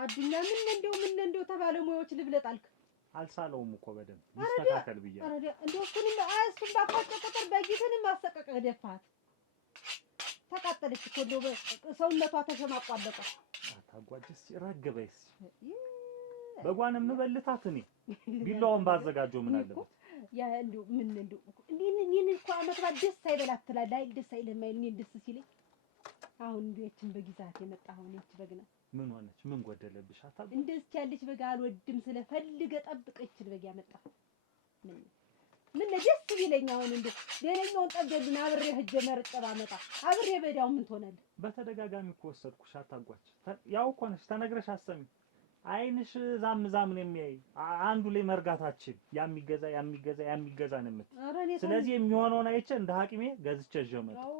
አዱኛ ምን እንደው ተባለሙያዎች ልብለጣልክ አልሳለውም እኮ በደንብ ይስተካከል ብዬ እንደው እሱንም እሱን ባፋጨ ቁጥር በጊትንም ማሰቀቀ ደፋት ተቃጠለች እኮ እንደው ሰውነቷ ተሸማቋለቀ አታጓጅስ ረግበይስ በጓንም ምበልታት እኔ ቢላውን ባዘጋጀው ምን አለበት ያ እንደው እኔን እኮ አመት ባል ደስ አይበላት ትላለህ አይደል ደስ አይልም አይደል እኔን ደስ ሲለኝ አሁን እንደችን በጊዛት የመጣው እቺ በግና ምን ሆነች ምን ጎደለብሽ አታብ እንደዚህ ያለች በጋ አልወድም ስለፈልገ ጠብቀች በጋ ያመጣ ምን ደስ ቢለኝ አሁን እንደው ሌላኛውን ጠብደልን አብሬ ሄጄ መርጬ ባመጣ አብሬ በዳው ምን ትሆናለህ በተደጋጋሚ እኮ ወሰድኩሽ አታጓች ያው እኮ ነሽ ተነግረሽ አሰሚ አይንሽ ዛም ነው የሚያይ አንዱ ላይ መርጋታችን ያሚገዛ ነው የምት ስለዚህ የሚሆነውን አይቼ እንደ ሐቂሜ ገዝቼ ጀመረ አዎ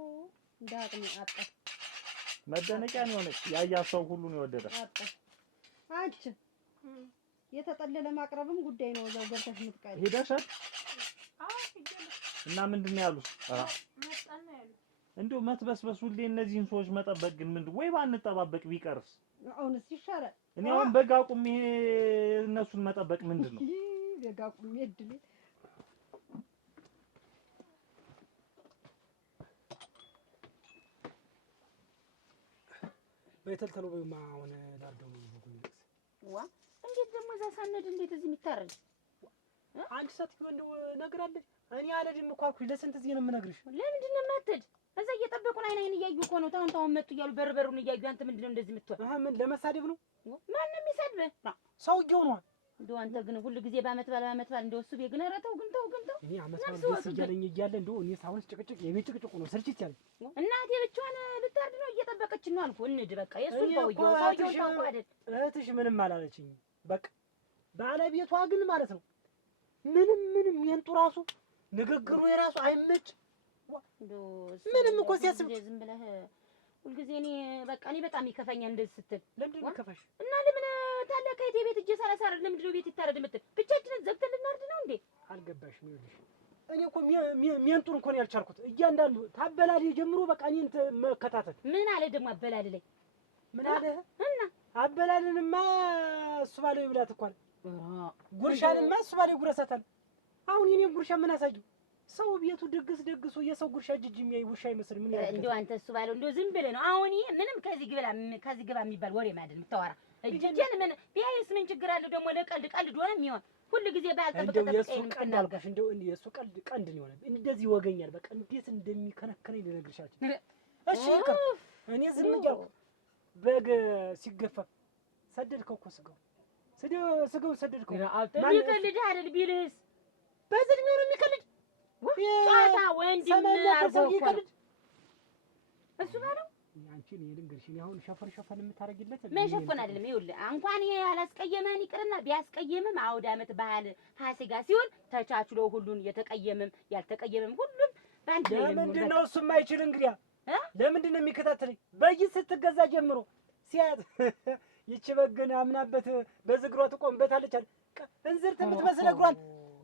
እንደ ሐቂሜ አጣ መደነቂያ ነው የሆነች ያያሰው ሁሉ ነው የወደደ አንቺ የተጠለለ ማቅረብም ጉዳይ ነው እዛው ገብተሽ ምትቀር ሄደሻል እና ምንድነው ያሉት መጣና ያሉት እንደው መትበስበስ ሁሌ እነዚህን ሰዎች መጠበቅ ግን ምንድን ወይ ባንጠባበቅ ቢቀርስ አሁንስ ይሻላል እኔ አሁን በጋ ቁሜ እነሱን መጠበቅ ምንድነው በጋ ቁሜ እድል በተልተሎ በማ አሁን ላርደው ነው በጉልስ ዋ እንዴት ደግሞ እዛ ሳነድ እንዴት እዚህ የሚታረድ አንድ ሰዓት እንደው ነግራለች እኔ አለድም እኮ አልኩሽ ለስንት ጊዜ ነው የምነግርሽ ለምንድን ነው የማትሄድ እዛ እየጠበቁን አይን እያዩ እኮ ነው ታውን መጡ እያሉ በርበሩን እያዩ አንተ ምንድነው እንደዚህ የምትወጣ ምን ለመሳደብ ነው ማንንም ይሰድብህ ሰውዬው ነው እንደው አንተ ግን ሁሉ ጊዜ በአመት ባል እንደው እሱ ቤት ግን ረተው ግን ተው እኔ አመት ባል ደስ እያለኝ እያለ እንደው እኔ ሳውንስ ጭቅጭቅ የቤት ጭቅጭቁ ነው ስልችት ያለ እናቴ ብቻዋን ልታርድ ነው እየጠበቀች ነው አልኩ እንድ በቃ የሱን ሰውዬው ታውቁ አይደል እህትሽ ምንም አላለችኝ በቃ ባለቤቷ ግን ማለት ነው ምንም የንጡ ራሱ ንግግሩ የራሱ አይመች ምንም እኮ ሲያስብ ዝም ብለህ ሁልጊዜ እኔ በቃ እኔ በጣም ይከፋኛል እንደዚህ ስትል ለምንድን ነው ይከፋሽ እና ለምን ታለከ የቤት እጄ ሰላሳር ለምንድን ነው ቤት ይታረድ የምትል ብቻችንን ዘግተን ልናርድ ነው እንዴ አልገባሽም ይልሽ እኔ እኮ ሚንጡን እኮ ነው ያልቻልኩት እያንዳንዱ ታበላል ጀምሮ በቃ እኔን መከታተል ምን አለ ደግሞ አበላል ላይ ምን አለ እና አበላልንማ እሱ ባለው ይብላት እኮ ጉርሻንማ እሱ ባለው ይጉረሳታል አሁን የኔን ጉርሻ ምን አሳየው ሰው ቤቱ ደግሶ የሰው ጉርሻ እጅ የሚያይ ውሻ ይመስል ምን ያደርጋል እንደው አንተ እሱ ባለው እንደው ዝም ብለህ ነው አሁን ምንም ከዚህ ግባ የሚባል ወሬ ማለት የምታወራ እጅን ምን ቢያይስ ምን ችግር አለው ደግሞ ለቀልድ ሆነ የሚሆን ሁሉ ጊዜ ባልጠበቀ ተጠቅቀኝ እንደው የሱ ቀልድ ነው ይሆናል እንደዚህ ወገኛል በቃ እንዴት እንደሚከነከነኝ ልነግርሻችሁ እሺ ይቀር እኔ ዝም እያልኩ በግ ሲገፈፍ ሰደድከው እኮ ስጋው ሰደድከው የሚቀልድ አይደል ቢልስ በዝም ነው የሚቀልድ ጫታ ወንድም አርገው ይቀልድ እሱ ባለው አንቺ ነው ልንገርሽ እኔ አሁን ሸፈር የምታረጊለት መሸፈን አይደለም ይኸውልህ እንኳን ይሄ ያላስቀየመን ይቅርና ቢያስቀየምም አውደ አመት ባህል ፋሲካ ሲሆን ተቻችሎ ሁሉን የተቀየመም ያልተቀየመም ሁሉም ባንድ ላይ ነው ለምንድን ነው እሱ የማይችል እንግዲያ ለምንድን ነው የሚከታተለኝ በጊዜ ስትገዛ ጀምሮ ሲያት ይቺ በግን አምናበት በዝግሯ ትቆምበታለች አለ እንዝርት የምትመስል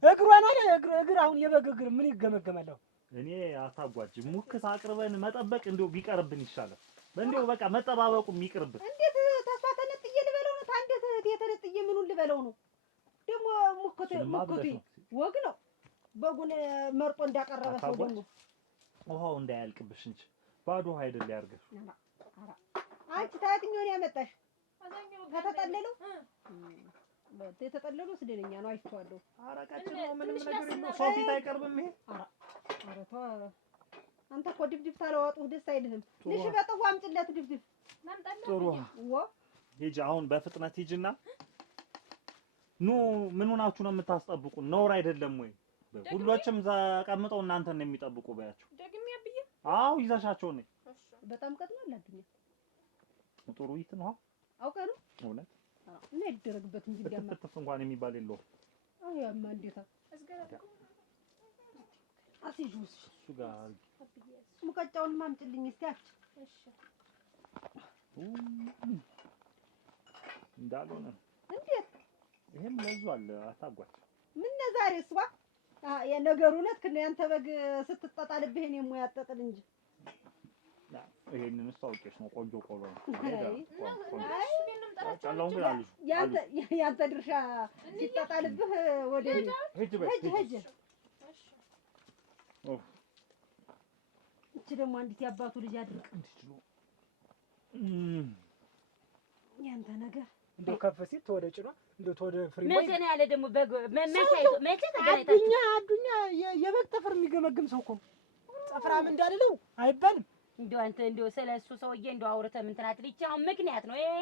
እግሯን አለ እግር አሁን የበግ እግር ምን ይገመገማል እኔ አታጓጅ ሙክት አቅርበን መጠበቅ እንደው ቢቀርብን ይሻላል እንደው በቃ መጠባበቁ የሚቀርብን እንዴት ተስፋ ተነጥዬ ልበለው ነው ታንዴት የተነጥዬ ምኑን ልበለው ነው ደግሞ ሙክት ወግ ነው በጉን መርጦ እንዳቀረበ ሰው ደግሞ ውሃው እንዳያልቅብሽ እንጂ ባዶ አይደል ያርገሽ አንቺ ታያትኛውን ያመጣሽ ከተጠለለው የተጠለለው ስደነኛ ነው አይቼዋለሁ አራቃችን ነው ምንም ነገር የለው ሰው ፊት አይቀርብም ይሄ ኧረ ተው አንተ እኮ ድፍድፍ ታለዋጡህ ደስ አይልህም ልሽ በጥዋ አምጪለት ድፍድፍ ጥሩ ሂጂ አሁን በፍጥነት ሂጂና ኑ ምን ሆናችሁ ነው የምታስጠብቁን ነውር አይደለም ወይ ሁሉዎችም ተቀምጠው እናንተን ነው የሚጠብቁ በያቸው ደግሜ አብዬ አዎ ይዛሻቸው ነው በጣም ቀጥሏል አድኛ ጥሩ ይት ነው አውቀ ነው እውነት እና ይደረግበት እንጂ እንዲያማ ተፈተፈ እንኳን የሚባል የለው አያማ እንዴታ አሲጁስ እሱ ጋር ሙቀጫውን ማምጭልኝ እስቲ አች እሺ እንዳልሆነ እንዴት ይሄም ለዟል አታጓች ምን ዛሬስ ዋ የነገሩ እውነት ከነ ያንተ በግ ስትጣጣልብህ እኔ ሞያ አጣጥል እንጂ ይሄንን ታውቂሽ ነው ቆንጆ ቆሎ ነው አይ ጨላውን ግን አልሽ ያንተ ድርሻ ሲጣጣልብህ ወደ ሂጅ እቺ ደግሞ አንዲት ያባቱ ልጅ አድርቅ ያንተ ነገር እንደው ከፍ ሲል ተወደ ጭኗ እንደው ተወደ ፍሪ መቼ ነው ያለ ደግሞ መቼ ተገናኝታችሁ አዱኛ የበግ ጥፍር የሚገመግም ሰው እኮ ጥፍራም እንዳልለው አይባልም። እንደው አንተ እንደው ስለሱ ሰውዬ እንደው አውርተህ ምን ትናትል? ይቺ አሁን ምክንያት ነው ይሄ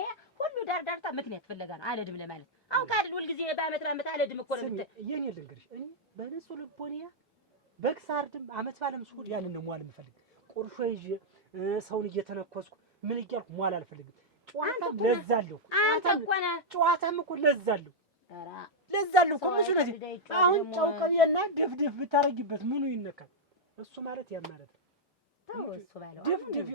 ሁሉ ዳርዳርታ ምክንያት ፍለጋ ነው። አለድም ለማለት አሁን ካድል ሁልጊዜ በአመት አለድም እኮ ነው የምትል። የኔ ልንገርሽ እኔ በንጹህ ልቦንያ በግ ሳርድም አመት ባለም ስሁድ ያንን ነው ሟል የምፈልግ። ቁርሾ ይዤ ሰውን እየተነኮስኩ ምን እያልኩ ሟል አልፈልግም። ጨዋታም ለዛለሁ ጨዋታም እኮ ለዛለሁ ለዛለሁ እኮ ምንሽ ነው አሁን ጨውቀቤና ድፍድፍ ብታረጊበት ምኑ ይነካል? እሱ ማለት ያ ማለት ነው። ታው እሱ ባለው ድፍድፍ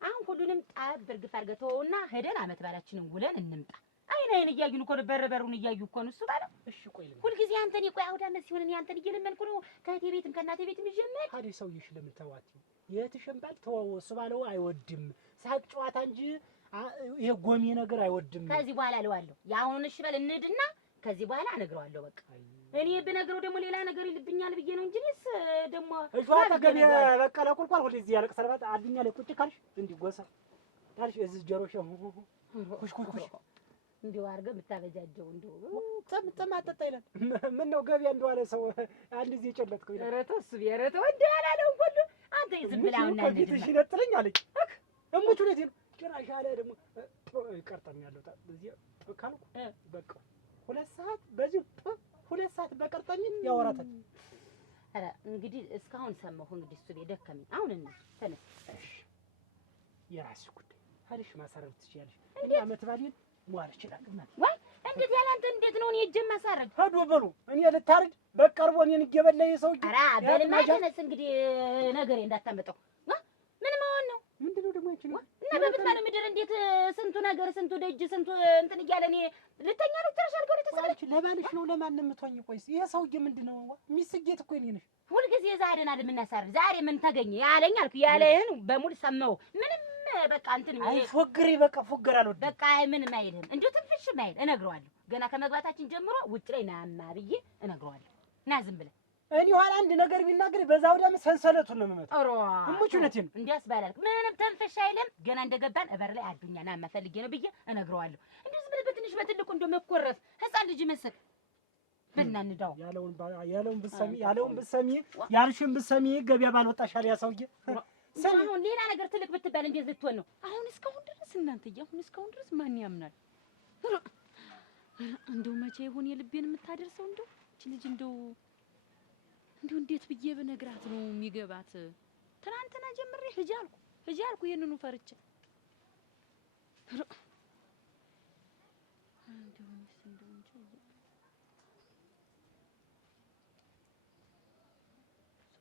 አሁን ሁሉንም ጣብ ብርግፍ አድርገህ ተወውና ሄደን አመት ባላችንን ውለን እንምጣ። አይን እያዩን እኮ በረበሩን እያዩ እኮ ነው እሱ ባለው። እሺ ቆይ ሁልጊዜ አንተን ቆይ አውዳ አመት ሲሆን እኔ አንተን እየለመንኩ ነው ከእቴ ቤትም ከእናቴ ቤትም ይጀምር ታዲያ ሰውዬሽ ለምን ተዋት? የትሽም ባል ተወው እሱ ባለው አይወድም ሳቅ ጨዋታ እንጂ ይሄ ጎሜ ነገር አይወድም። ከዚህ በኋላ እለዋለሁ ያሁኑን እሺ በል እንሂድና ከዚህ በኋላ እነግረዋለሁ። በቃ እኔ ብነግረው ደግሞ ሌላ ነገር ይልብኛል ብዬ ነው እንጂ እኔስ ደግሞ እጇታ ገበያ በቃ ለቁልቋል ሁሉ እዚህ ያለቅ ሰለባት አድኛ ላይ ቁጭ ካልሽ እንዲህ ጎሳ ካልሽ እዚህ ጀሮሽ ኩሽ እንዲሁ አድርገህ የምታበጃጀው እንዲሁ ጥም አጠጣ ይላል። ምን ነው ገበያ እንደዋለ ሰው አንድ እዚህ ጨለጥከው ይላል። ኧረ ተው እሱ ኧረ ተው እንዲህ አላለውም ሁሉ አንተ ዝም ብለህ አሁን አንተ ፊትሽ ይነጥለኝ አለኝ እሙቹ ለዚህ ነው ጭራሽ አለ ደግሞ ይቀርጣም ያለው እዚህ ካልኩ በቃ 2 ሰዓት በዚህ 2 ሰዓት በቀርጣኝ ያወራታል። ኧረ እንግዲህ እስካሁን ሰማሁ እንግዲህ እሱ ደከመኝ። አሁን ተነስ እሺ የራስሽ ጉዳይ አለሽ ማሳረፍ ትችያለሽ። እኔ አመት ባሌን ሟል ይችላል ማለት ወይ እንዴት ያለ አንተ እንዴት ነው እኔ እጄ ማሳረድ? ሄዶ በሉ እኔ ልታርድ በቀርቦ እኔን እየበላ የሰው ኧረ በልማ ተነስ እንግዲህ ነገሬ እንዳታመጣው ምን መሆን ነው? ምንድነው ደግሞ አንቺ ነው እና በብትማን ምድር እንዴት ስንቱ ነገር ስንቱ ደጅ ስንቱ እንትን እያለ እኔ ልተኛ ነው ትራሽ አልከው ለተሰለች ለባልሽ ነው ለማንም ምትሆኝ? ቆይስ ይሄ ሰውዬ ምንድነው ሚስጌት እኮ እኔ ነሽ። ሁልጊዜ ዛሬን አይደል የምናሳርድ? ዛሬ ምን ተገኘ ያለኝ አልኩ ያለህን በሙሉ ሰማው። ምንም በቃ እንትን አይ ፎግሪ በቃ ፎገር አልወድም። በቃ ምንም አይልም እንዴ ትንፍሽ ማይል እነግረዋለሁ። ገና ከመግባታችን ጀምሮ ውጭ ላይ ናማ ብዬ እነግረዋለሁ። ና ዝም ብለህ እኔ ኋላ አንድ ነገር ቢናገር በዛው ደም ሰንሰለቱን ነው የምመጣው። ኦሮ እሙቹ ነቴን እንዲያስ ባላልክ ምንም ተንፈሽ አይልም። ገና እንደገባን እበር ላይ አዱኛ ናማ ፈልጌ ነው ብዬ እነግረዋለሁ። እንዴ ዝም ብለህ በትንሽ በትልቁ እንደመኮረፍ ህፃን ልጅ መስል ብናንዳው ያለውን ብትሰሚ ያልሽን ብትሰሚ ገበያ ባልወጣሻል ያ ሰውዬ። አሁን ሌላ ነገር ትልቅ ብትባል እንዴት ልትሆን ነው? አሁን እስካሁን ድረስ እናንተዬ አሁን እስካሁን ድረስ ማን ያምናል? እንደው መቼ ይሁን የልቤን የምታደርሰው? እንደው እቺ ልጅ እንደው እንዴት ብዬ በነግራት ነው የሚገባት? ትናንትና ጀምሬ ሂጂ አልኩ ይሄንኑ ፈርቼ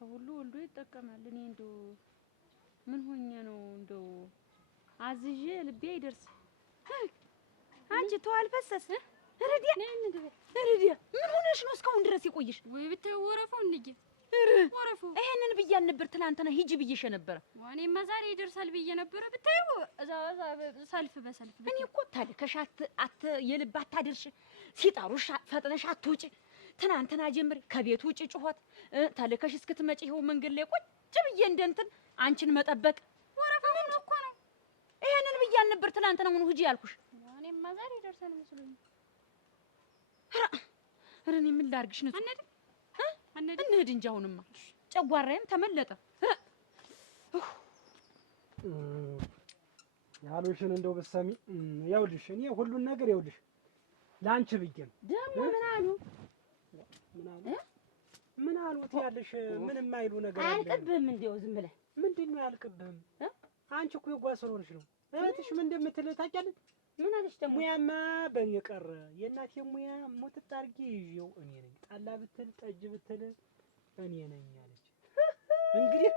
ሰው ሁሉ ወልዶ ይጠቀማል። እኔ እንደው ምን ሆኜ ነው እንደው አዝዤ ልቤ አይደርስ። አንቺ ተዋል ፈሰስ ረዲያ ምን ሆነሽ ነው እስካሁን ድረስ የቆየሽ? ወይ ብታዪው ወረፋው እንዴ ወረፋው ይሄንን ብያል ነበር ትናንትና ሂጂ ብዬሽ ነበር። እኔማ ዛሬ ይደርሳል ብዬ ነበር። ብታዪው ሰልፍ በሰልፍ እኔ እኮ ታልከሽ የልብ አታድርሽ ሲጣሩሽ ፈጥነሽ አትውጪ። ትናንትና ጀምሬ ከቤት ውጪ ጩኸት ታልከሽ እስክትመጪ ይኸው መንገድ ላይ ቁጭ ብዬ እንደንትን አንቺን መጠበቅ ወረፋው እኮ ነው። ይሄንን ብያል ነበር ትናንትና ምን ሂጂ ያልኩሽ። እኔማ ዛሬ ይደርሳል መስሎኝ። ኧረ እኔ ምን ላድርግሽ ነው? እንሂድ እንጂ አሁንማ ጨጓራዬም ተመለጠ። ያሉሽን እንደው ብትሰሚ ያውልሽ እኔ ሁሉን ነገር ያውልሽ ላንቺ ብዬ ነው። ደግሞ ምን አሉ ትያለሽ? ምንም አይሉ ነገር አያልቅብህም እንደው ዝም ብለህ ምንድን ነው ያልቅብህም? አንቺ እኮ የጓሰሮሽ ነው። እህትሽ ምን እንደምትል ታውቂያለሽ? ምን አለሽ ደግሞ? ሙያማ በእኔ ቀረ። የእናቴ ሙያ ሙጥጥ አድርጌ ይዤው እኔ ነኝ። ጣላ ብትል ጠጅ ብትል እኔ ነኝ አለች። እንግዲህ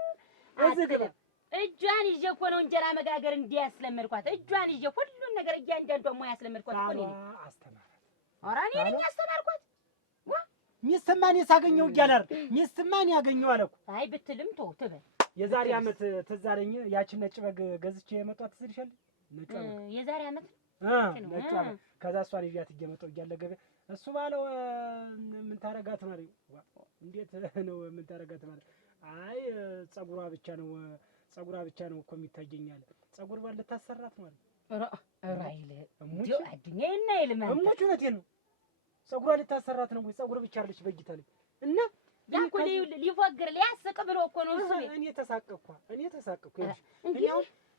እዚህ ግባ። እጇን ይዤ እኮ ነው እንጀራ መጋገር እንዲያስለመድኳት። እጇን ይዤ ሁሉን ነገር እያንዳንዷን ሙያ ያስለመድኳት እኮ እኔ ነኝ። አስተማራት። ኧረ እኔ ነኝ ያስተማርኳት። ሚስትማ እኔ ሳገኘው እያለ አይደል? ሚስትማ እኔ ያገኘው አለ እኮ። አይ ብትልም ተው ትበል። የዛሬ ዓመት ትዝ አለኝ ያችን ነጭ በግ ገዝቼ የመጣሁት ትዝ ይልሻል? ነጭ በግ የዛሬ ዓመት ነጯ ከዛ እሷን ይዣት እየመጣሁ እያለ ገበያ እሱ ባለው ምን ታረጋት ማለት እንዴት ነው ምን ታረጋት ማለት አይ ፀጉሯ ብቻ ነው እኮ የሚታየኛል ፀጉር ባል ልታሰራት ማለት ራይለ እሙጭ አድኛና ይልማን እሙጭ እውነቴን ነው ፀጉሯ ልታሰራት ነው ወይ ፀጉር ብቻ አለች በእጅታለች እና ያኮ ሊፎግር ሊያስቅ ብሎ እኮ ነው እሱ እኔ ተሳቀቅኩ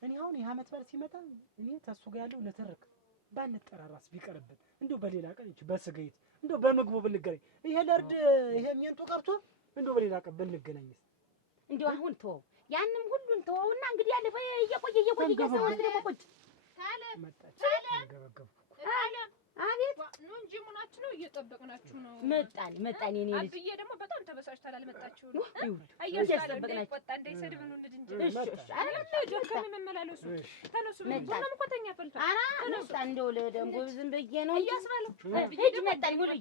እኔ አሁን የዓመት በዓል ሲመጣ እኔ ተሱ ጋር ያለው ንትርክ ባንጠራራስ ቢቀርብን እንደው በሌላ ቀን እቺ በስጋይት እንደው በምግቡ ብንገናኝ ይሄ ለርድ ይሄ ሜንቱ ቀርቶ እንደው በሌላ ቀን ብንገናኝስ እንደው አሁን ተወው ያንንም ሁሉን ተወውና እንግዲህ ያለፈ እየቆየ ገሰው ደግሞ ቁጭ ታለ መጣች ገበገብ አቤት ነው እንጂ ምናችሁ ነው እየጠበቅናችሁ ነው መጣን የኔ ልጅ አብዬ ደግሞ በጣም ተበሳጭታል አልመጣችሁ ነው እየጠበቅናችሁ ቆጣ እንዳይሰድብ ነው እንጂ እሺ አረመለጆ ከመመላለሱ ተነሱ ነው ቆተኛ ፈልቶ ተነሱ እንደው ለደንቦ ዝም ብዬ ነው እያስባለው ሂድ መጣን ሙሉ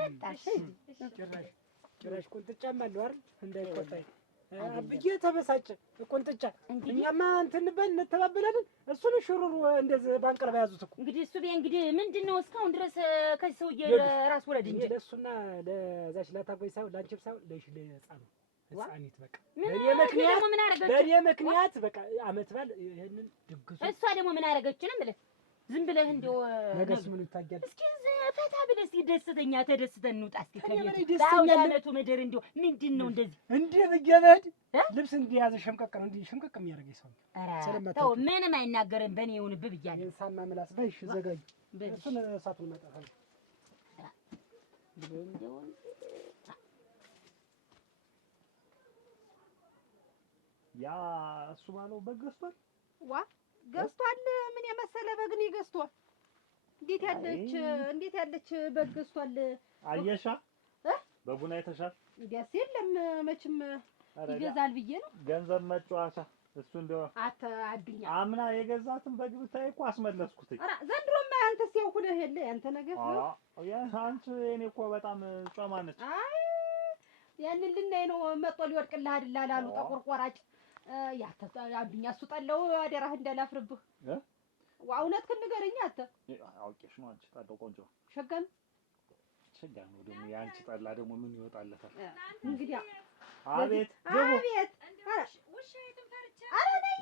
መጣሽ ጭራሽ ቁንጥጫም አለው አይደል እንዳይቆጣኝ አብዬ ተበሳጨ ቁንጥጫ እኛማ እንትን በል እንተባበላለን እሱን ሽሩሩ እንደዚህ ባንቀርባ ያዙት እኮ እንግዲህ እሱ እንግዲህ ምንድነው እስካሁን ድረስ ከዚህ ሰውዬ ራስ ወረድ እንጂ ለእሱና ለዛች ላታጎይ ሳይሆን ላንቺም ሳይሆን ለህፃኑ ህፃኒት በቃ በእኔ ምክንያት በቃ ዓመት በዓል ይሄንን ድግሱ እሷ ደግሞ ምን አደረገችንም ብለህ ዝም ብለህ እንደው ነገስ ምን ይታያል እስኪ ፈታ ብለህ እስኪ ደስተኛ ተደስተን እንውጣ እስኪ ከቤት በአውዳመቱ ምድር እንደው ምንድነው እንደዚህ እንዴ በየበድ ልብስ እንዲያዘ ሸምቀቅ ነው እንዴ ሸምቀቅ የሚያደርገኝ ሰው ተው ምንም አይናገርም በእኔ ይሁንብህ ብያለሁ የሳማ ምላስ በይሽ ዘጋጁ እሱን እሳቱን መጣፋል ያ እሱ ባለው በግ ገዝቷል ገዝቷል ምን የመሰለ በግ ነው ገዝቷል እንዴት ያለች በግ ገዝቷል አየሻ በጉና የተሻል እንዲያስ የለም መቼም ይገዛል ብዬ ነው ገንዘብ መጫወቻ እሱ እንደው አዱኛ አምና የገዛትን በግ ብታይ እኮ አስመለስኩት ዘንድሮማ አንተስ ያው ሁነህ የለ ያንተ ነገር ነው ያ አንቺ እኔ እኮ በጣም ጮማ ነች አይ ያንን ልናይ ነው መጥቶ ሊወድቅልህ አይደል አላሉ ጠቁር ቆራጭ አዱኛ እሱ ጠለው አደራህ እንዳላፍርብህ እውነት ንገረኝ አንተ አውቄሽ ነው አንቺ ጠላው ቆንጆ ሸጋ ነው ደግሞ ያንቺ ጠላ ደግሞ ምን ይወጣለታል እንግዲህ አቤት አቤት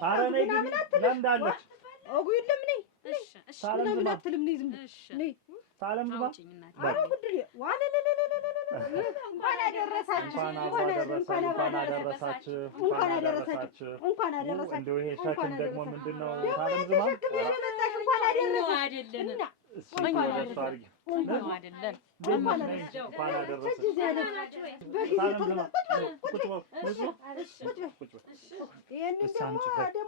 ኧረ ነይ ለምዳለች አጉ የለም ነይ ምን አትልም ነይ ዝም ነይ ሳለም ግባ ኧረ ጉድሪ እንኳን አደረሳችሁ እንደው ይሄ ሸክም ደግሞ ምንድነው ሳለም ዝማ እንኳን አደረሳችሁ አይደለም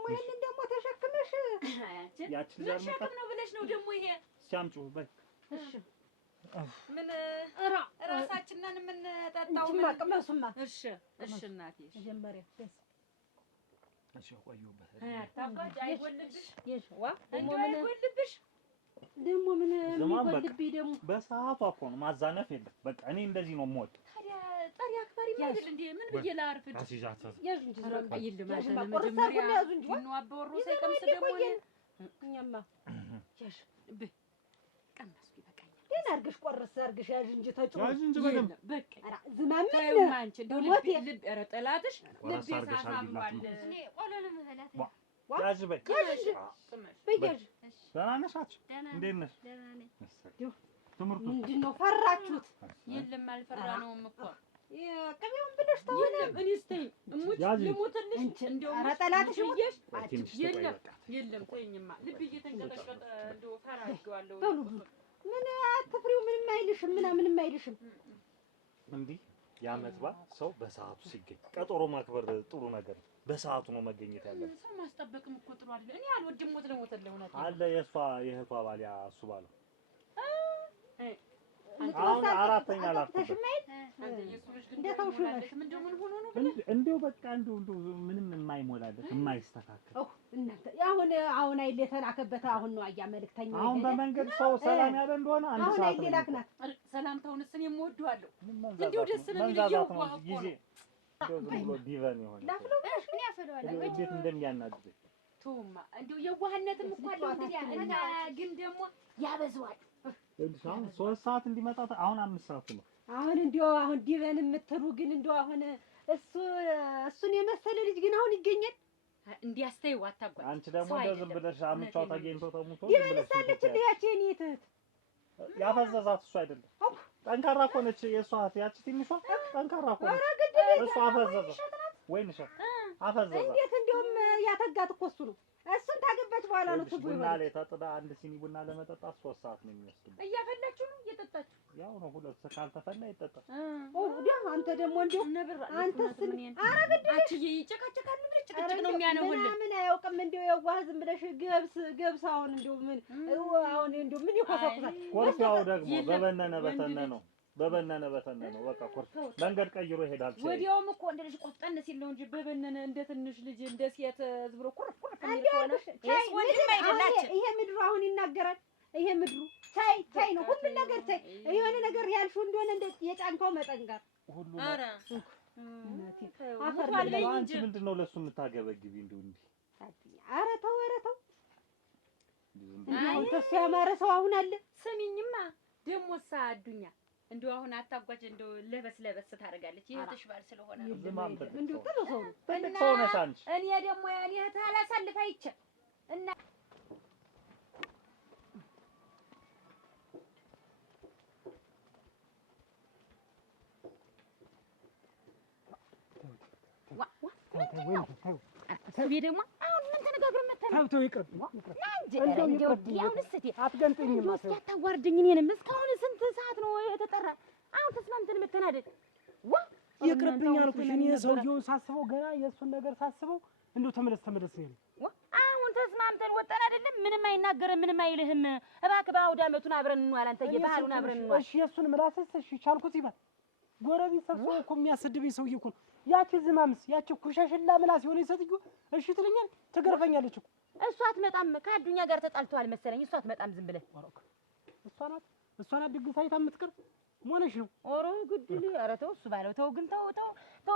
ይሄንን ደግሞ ተሸክመሽ ያቺ ሸክም ነው ብለሽ ነው ደግሞ ይሄ ሲያምጩ በይ ምን ራሳችንን የምንጠጣው ቅመሱማ እሺ እናቴ መጀመሪያ እሺ ቆዩበት ታባጅ አይጎልብሽ ደግሞ ምን የሚጎልብኝ ደግሞ በሰዓቱ እኮ ነው ማዛነፍ የለም በቃ እኔ እንደዚህ ነው የምወድ ታዲያ ጠሪ አክባሪ አይደል እንዴ ምን ብዬ ላርፍድ ያዝ እንጂ ይልማሽ መጀመሪያ ነው አበወሩ ሳይቀምስ ደግሞ እኛማ ያሽ ቀመስኩ ይበቃኛል ደህና አድርገሽ ቆርስ አድርገሽ ያዥ እንጂ ተጭው ያዥ እንጂ በደምብ በቃ ዝማም አንቺ እንደው ልብ ኧረ ጠላትሽ ልብ ሳሳብባል እኔ ቆሎን መፈላት ያዥ በይ በያዥ ደህና ነሽ እንዴት ነሽ ደህና ነኝ ትምህርቱ ምንድን ነው ፈራችሁት የለም አልፈራነውም እኮ ቅቤውን ብለሽ ተሆነ እኔስ ተይኝ እሙች ልሙትልሽ እንደው ኧረ ጠላትሽ የለም ተይኝማ ልብ እየተንቀጠቀጠ እንደው ፈራ አድርጌዋለሁ ምን አትፍሪው ምንም አይልሽም ምንም አይልሽም እንዲህ የዓመት በዓል ሰው በሰዓቱ ሲገኝ ቀጠሮ ማክበር ጥሩ ነገር ነው በሰዓቱ ነው መገኘት ያለበት ሰው ማስጠበቅም እኮ ጥሩ አይደለም እኔ አልወድም ሞት ለሞተለ እውነት አለ የእህቷ ባል ያ እሱ ባለው አሁን አራተኛ ላፍተሽ እንደው በቃ እንደው ምንም የማይሞላለት የማይስተካከል አሁን አይል የተላከበት አሁን ነው አያ መልእክተኛ አሁን በመንገድ ሰው ሰላም ያለ እንደሆነ አንድ ሰዓት ነው ላክናት ሰላምታውንስ እኔ የምወደዋለሁ እንደው ደስ ነው የሚለው ጊዜ እንደው ዝም ብሎ ዲቨን ይሆናል ላፍለው ብለሽ ምን ያፈለዋል እንዴት እንደሚያናድድ ተውማ እንደው የዋህነትም እኮ አለው እንግዲህ እና ግን ደግሞ ያበዛዋል። አሁን 3 ሰዓት እንዲመጣ አሁን 5 ሰዓት ነው። አሁን እንደው አሁን ዲበን የምትሉ ግን እንደው አሁን እሱን የመሰለ ልጅ ግን አሁን ይገኛል። እንዲያስተዩ አታጓል። አንቺ ደግሞ እንደው ዝም ብለሽ አምጫው ተገኝቶ ተሙቶ ዲበን ሳለች እንዲያቺ እኔ እህት ያፈዘዛት እሱ አይደለም። ጠንካራ እኮ ነች የእሷ እህት ያቺ ትንሿ ጠንካራ እኮ ነች። እሱ አፈዘዘ ወይን ሸ አፈዘዘ። እንዴት እንደውም ያተጋት እኮ እሱ ነው። እሱን ታገባች በኋላ ነው ትጉ ቡና ላይ ተጥዳ አንድ ሲኒ ቡና ለመጠጣት 3 ሰዓት ነው የሚወስድ። እያፈላችሁ ነው እየጠጣችሁ? ያው ነው 2 ካልተፈላ ይጠጣል። አንተ ደግሞ እንደው አንተስ አንቺ ይጨቃጨቃሉ ብለሽ ጭቅጭቅ ነው የሚያነውልን። ምን አያውቅም እንደው የዋህ ዝም ብለሽ ገብስ አሁን እንደው ምን አሁን እንደው ምን ይኮሰኩሳል። ኮርፊያው ደግሞ በበነነ በተነ ነው በቃ ኮርፍ መንገድ ቀይሮ ይሄዳል። ወዲያውም እኮ እንደ ልጅ ቆፍጠን ሲል ነው እንጂ በበነነ እንደ ትንሽ ልጅ እንደ ሴት ዝብሮ ኮርፍ ከሚል ሆነ ይሄ ምድሩ አሁን ይናገራል። ይሄ ምድሩ ታይ ነው ሁሉ ነገር ታይ የሆነ ነገር ያልሽው እንደሆነ እንደ የጫንካው መጠንጋር ሁሉ አረ አንቺ ምንድነው ለሱ የምታገበግቢ እንደው እንዴ? አረ ተው እንደው ተሱ ያማረ ሰው አሁን አለ። ስሚኝማ ደሞሳ አዱኛ እንደው አሁን አታጓጅ እንደው ለበስ ታደርጋለች። ይሄ ባል ስለሆነ እንደው ጥሩ ሰው ነው። ትልቅ ሰው ነሽ አንቺ። እኔ ደግሞ ያኔ ታላሳልፍ አይቼ እና እሱቤ ደግሞ አሁን ምን ተነጋግረን መተን ተው ይቅርብ አትገንጥኝም አታዋርድኝ። እኔንም እስካሁን ስንት ሰዓት ነው የተጠራ? አሁን ተስማምተን መተን አይደል? ይቅርብኝ አልኩሽ። እኔ ሰውዬውን ሳስበው ገና የእሱን ነገር ሳስበው እንደው ተመለስ ነው። አሁን ተስማምተን ወጣን አይደለም? ምንም አይናገርም፣ ምንም አይልህም። እባክህ በአውደ ዓመቱን አብረን እንዋል፣ አንተዬ ባህሉን አብረን እንዋል። እሺ የእሱን ምላስስ እሺ ቻልኩት ይባል። ጎረቤት ሰብስቦ እኮ የሚያሰድብኝ ሰውዬ እኮ ነው። ያቺ ዝማምስ ያቺ ኩሻሽላ ምላስ የሆነ ሴትዮ እሺ ትለኛል፣ ትገርፈኛለች እኮ። እሷ አትመጣም፣ ከአዱኛ ጋር ተጣልተዋል መሰለኝ። እሷ አትመጣም፣ ዝም ብለህ እሷ ናት ድግስ አይታ የምትቀር ሆነሽ ነው። ኦሮ ግድል ኧረ ተው፣ እሱ ባለው ተው፣ ግን ተው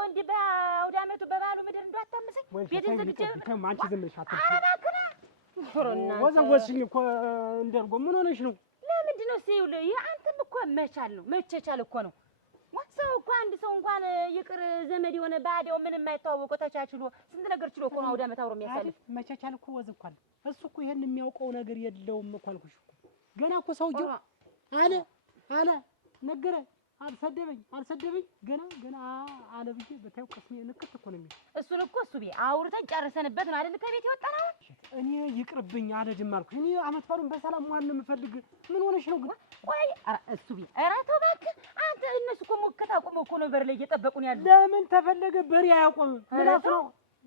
እንዲህ በአውደ ዓመቱ በባሉ ምድር እንደው አታምሰኝ። ቤትን ዘግቼ አንቺ ዝም ብለሽ አትልሽ። ኦሮና ወዘወዝሽኝ እኮ እንደርጎ ምን ሆነሽ ነው? ለምንድን ነው ሲውል አንተም እኮ መቻል ነው መቸቻል እኮ ነው። ሰው እኮ አንድ ሰው እንኳን ይቅር ዘመድ የሆነ ባዲያው ምንም የማይተዋወቀው ተቻችሎ ስንት ነገር ችሎ እኮ ነው አውደ ዓመት አብሮ የሚያሳልፍ። መቻቻል እኮ ወዝ እኮ አለ። እሱ እኮ ይሄን የሚያውቀው ነገር የለውም እኮ አልኩሽ እኮ። ገና እኮ ሰውዬው አለ ነገረ አልሰደበኝ ገና አለ ብዬ በታው ቅስሜ ንክት እኮ ነው የሚል። እሱን እኮ እሱ አውርተን ጨርሰንበት ነው አይደል ከቤት የወጣነው። እኔ ይቅርብኝ አልሄድም አልኩሽ። እኔ ዓመት በዓሉን በሰላም ዋል ነው የምፈልግ። ምን ሆነሽ ነው ግን? ቆይ እሱ ኧረ ተው እባክህ አንተ። እነሱ እኮ ሞከታ ቆመው እኮ ነው በር ላይ እየጠበቁን ያሉ። ለምን ተፈለገ በሬ አያቆምም? ምላስ ነው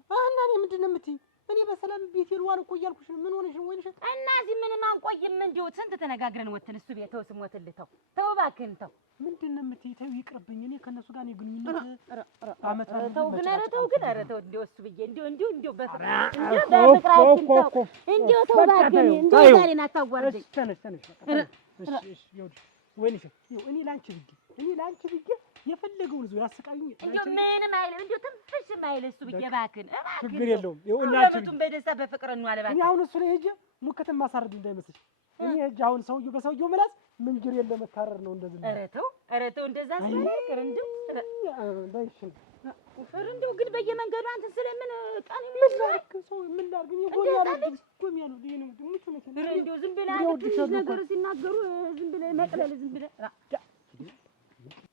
እና እኔ ምንድን ነው የምትይኝ? እኔ በሰላም ቤት ልዋል እኮ እያልኩሽ ምን ሆነሽ ነው? ወይንሽ እና እዚህ ምንም አንቆይም። እንዲሁ ስንት ተነጋግረን ወተን እሱ ቤት ተው ስሞትልህ ተው እባክህን ተው። ምንድን ነው የምትይኝ? ተው ይቅርብኝ። እኔ ከእነሱ ጋር ነው ግንኙነት ዓመት ተው ግን ኧረ ተው ግን ኧረ ተው እንዲሁ እሱ ብዬ እንዲሁ በፍቅራችን ተው እንዲሁ ተው እባክህን እንዲሁ ዛሬን አታዋርደኝ። ተነሽ እሺ ወይንሽ እኔ ላንቺ ብዬ የፈለገውን እዚሁ ያስቃዩኝ። እንዲሁ ምንም አይልም፣ እንዲሁ ትንሽም አይልም እሱ ብዬ እባክህን ችግር የለውም። ይኸውልህ በደስታ በፍቅር እንዋል እባክህን። እኔ አሁን እሱ ላይ ሄጄ ሙከትን ማሳረድ እንዳይመስልሽ። እኔ ሄጄ አሁን በሰውየው ምላስ ምንጅር የለ መታረር ነው እንደዚህ። ኧረ ተው እንደዛ ስለማይቀር እንደው በይሽ እንደው ግን በየመንገዱ አንተ ስለምን ቃል ምን ላድርግ ጎሚያለሁ ይሄ ነው ምቹ ነው። እንደው ዝም ብለህ ትንሽ ነገር ሲናገሩ ዝም ብለህ መቅለል ዝም ብለህ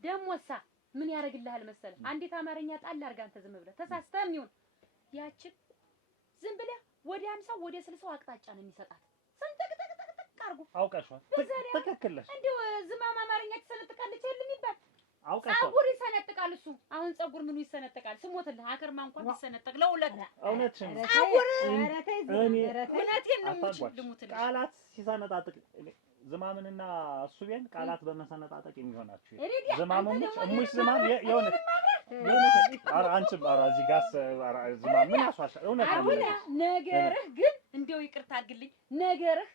ደሞሳ ምን ያደርግልሃል መሰለህ? አንዲት አማርኛ ጣል አድርገህ አንተ ዝም ብለህ ተሳስተህም ይሁን ያችን ዝም ብለህ ወደ 50 ወደ 60 አቅጣጫ ነው የሚሰጣት። ሰንጠቅ አድርጎ አውቀሽዋል። ትክክል ነሽ። እንደው ዝማም አማርኛ ትሰነጥቃለች አይደል የሚባል አውቀሽዋል። ፀጉር ይሰነጥቃል እሱ። አሁን ፀጉር ምኑ ይሰነጥቃል? ስሞትልህ አከርማ እንኳን ይሰነጥቅ ለሁለት እውነትሽን ነው። ፀጉር እውነቴን ነው ልሙትልህ ቃላት ሲሰነጣጥቅ ዝማምንና እሱቤን ቃላት በመሰነጣጠቅ የሚሆናችሁ ዝማሙን እሙሽ ዝማም የሆነ ኧረ አንቺም ኧረ እዚህ ጋር ዝማም ምን ያስዋሻል? እውነት ነው ነገርህ ግን እንደው ይቅርታ አድርግልኝ። ነገርህ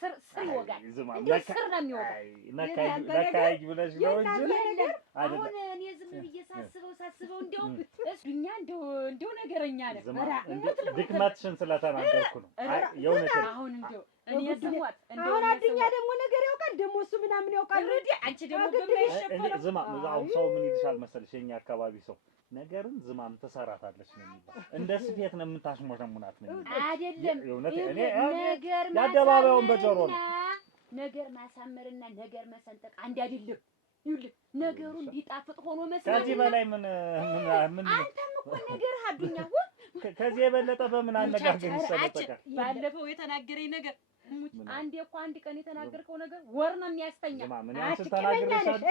ስር ይወጋል። እንደው ስር ነው የሚወጋው። ነካይ ብለሽ ነው እንጂ አሁን እኔ ዝም ብዬ ሳስበው እንደው እሱኛ እንደው ነገረኛ ነህ። ድክመትሽን ስለተናገርኩ ነው። የእውነቴን አሁን እንደው እኔ ስሟት አሁን አድኛ ደግሞ ነገር ያውቃል ደግሞ እሱ ምናምን ያውቃል። አንቺ ደግሞ በማይሸፈነው ዝማ አሁን ሰው ምን ይልሻል መሰለሽ የኛ አካባቢ ሰው ነገርን ዝማም ትሰራታለች ነው የሚባል። እንደ ስፌት ነው የምታሽሞሸሙናት ነው የሚባል አይደለም። እኔ ነገር ያደባባዩን በጆሮ ነው ነገር ማሳመርና ነገር መሰንጠቅ አንድ አይደለም። ይኸውልህ ነገሩ እንዲጣፍጥ ሆኖ መስራት ከዚህ በላይ ምን አንተም እኮ ነገር አዱኛ ከዚህ የበለጠ በምን አነጋገር ይሰለጠቃል? ባለፈው የተናገረኝ ነገር አንዴ እኮ አንድ ቀን የተናገርከው ነገር ወር ነው የሚያስተኛ። ምን አንተ ተናግረሻል?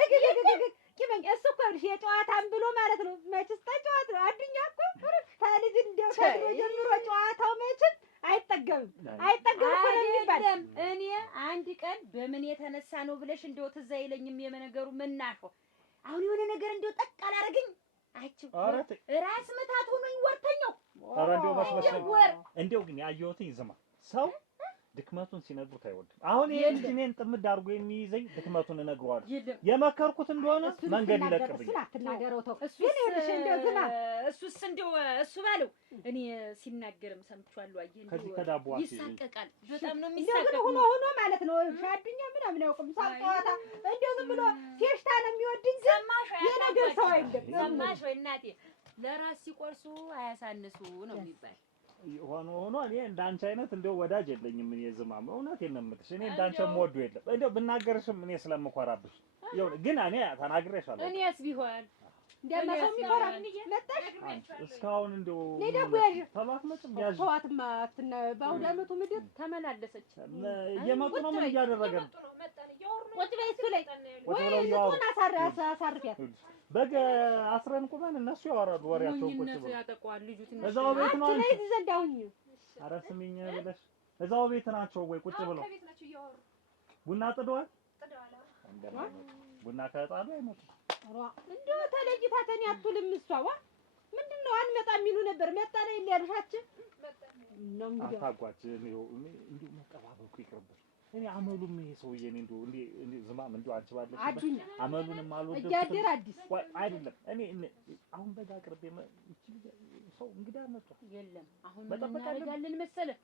እሱ እኮ የጨዋታን ብሎ ማለት ነው። መችስ ተጨዋት ነው አዱኛ እኮ ታልጅ እንደው ጀምሮ ጨዋታው መችስ አይጠገብም እኮ ነው የሚባል። እኔ አንድ ቀን በምን የተነሳ ነው ብለሽ እንደው ትዝ አይለኝም የመነገሩ መናሾ አሁን የሆነ ነገር እንደው ጠቅ አላረገኝ አይችው ራስ መታት ሆኖኝ ወርተኛው እንደው መስመስል እንደው ግን ያየሁትኝ ዝማ ሰው ድክመቱን ሲነግሩት አይወድም። አሁን ይሄ ልጅ እኔን ጥምድ አድርጎ የሚይዘኝ ድክመቱን እነግረዋለሁ። የመከርኩት እንደሆነ መንገድ ይለቅብኝ። አትናገረው ተው። ግን ይኸውልሽ እንደው ዝማ እሱስ እንደው እሱ ባለው እኔ ሲናገርም ሰምቻለሁ። አየህ ከዚህ ከዳቦ ይሳቀቃል። በጣም ነው የሚሳቀቀው። ሆኖ ማለት ነው ሻዱኛ ምናምን ያውቅም ሳልጨዋታ እንደው ዝም ብሎ ፌሽታ ነው የሚወድ እንጂ የነገር ሰው አይደለም። ሰማሽ ወይ እናቴ? ለራስ ሲቆርሱ አያሳንሱ ነው የሚባል። ሆኖ እኔ እንዳንቺ አይነት እንደው ወዳጅ የለኝም። እኔ ዝማም እውነቴን ነው የምልሽ። እኔ እንዳንቺ የምወዱ የለም። እንደው ብናገርሽም እኔ ስለምኮራብሽ ግን እኔ ተናግሬሻለሁ። እኔስ ቢሆን እንደማሰው የሚኮራ መጣሽ እስካሁን እንደው ተሏት መጭም ያዥ ተዋትማ አትና በአውደ ዓመቱ ምድር ተመላለሰች። እየመጡ ነው። ምን እያደረገ ነው? ወጥ ላይ እሱ ላይ ወይ ልጡን አሳርፊያት በገ አስረን ቁመን እነሱ ያወራሉ ወሬያቸው ቁጭ ብለው ያጠቋል። ልጁ ትንሽ እዛው ቤት ነው አንቺ ነይ ዘንድ አሁን ኧረ ስሚኝ ብለሽ እዛው ቤት ናቸው ወይ ቁጭ ብለው ቡና ጥደዋል? ቡና ከጣሉ አይመጡም። እንደው ተለይታተን ያቱልም እሷዋ ምንድነው አንመጣም የሚሉ ነበር። መጣ ላይ ያልሻችን ነው እንግዲህ አታጓች እንዲሁ መጠባበቁ ይቅርብሽ። እኔ አመሉም ይሄ ሰውዬ እኔ እንዴ ዝማም እንዴ አንቺ ባለሽ አዱኛ አመሉንም አልወደድኩትም። እያደር አዲስ አይደለም እኔ አሁን በጋ ቅርቤ ሰው እንግዳ መጣ የለም። አሁን ምን እናደርጋለን መሰለህ?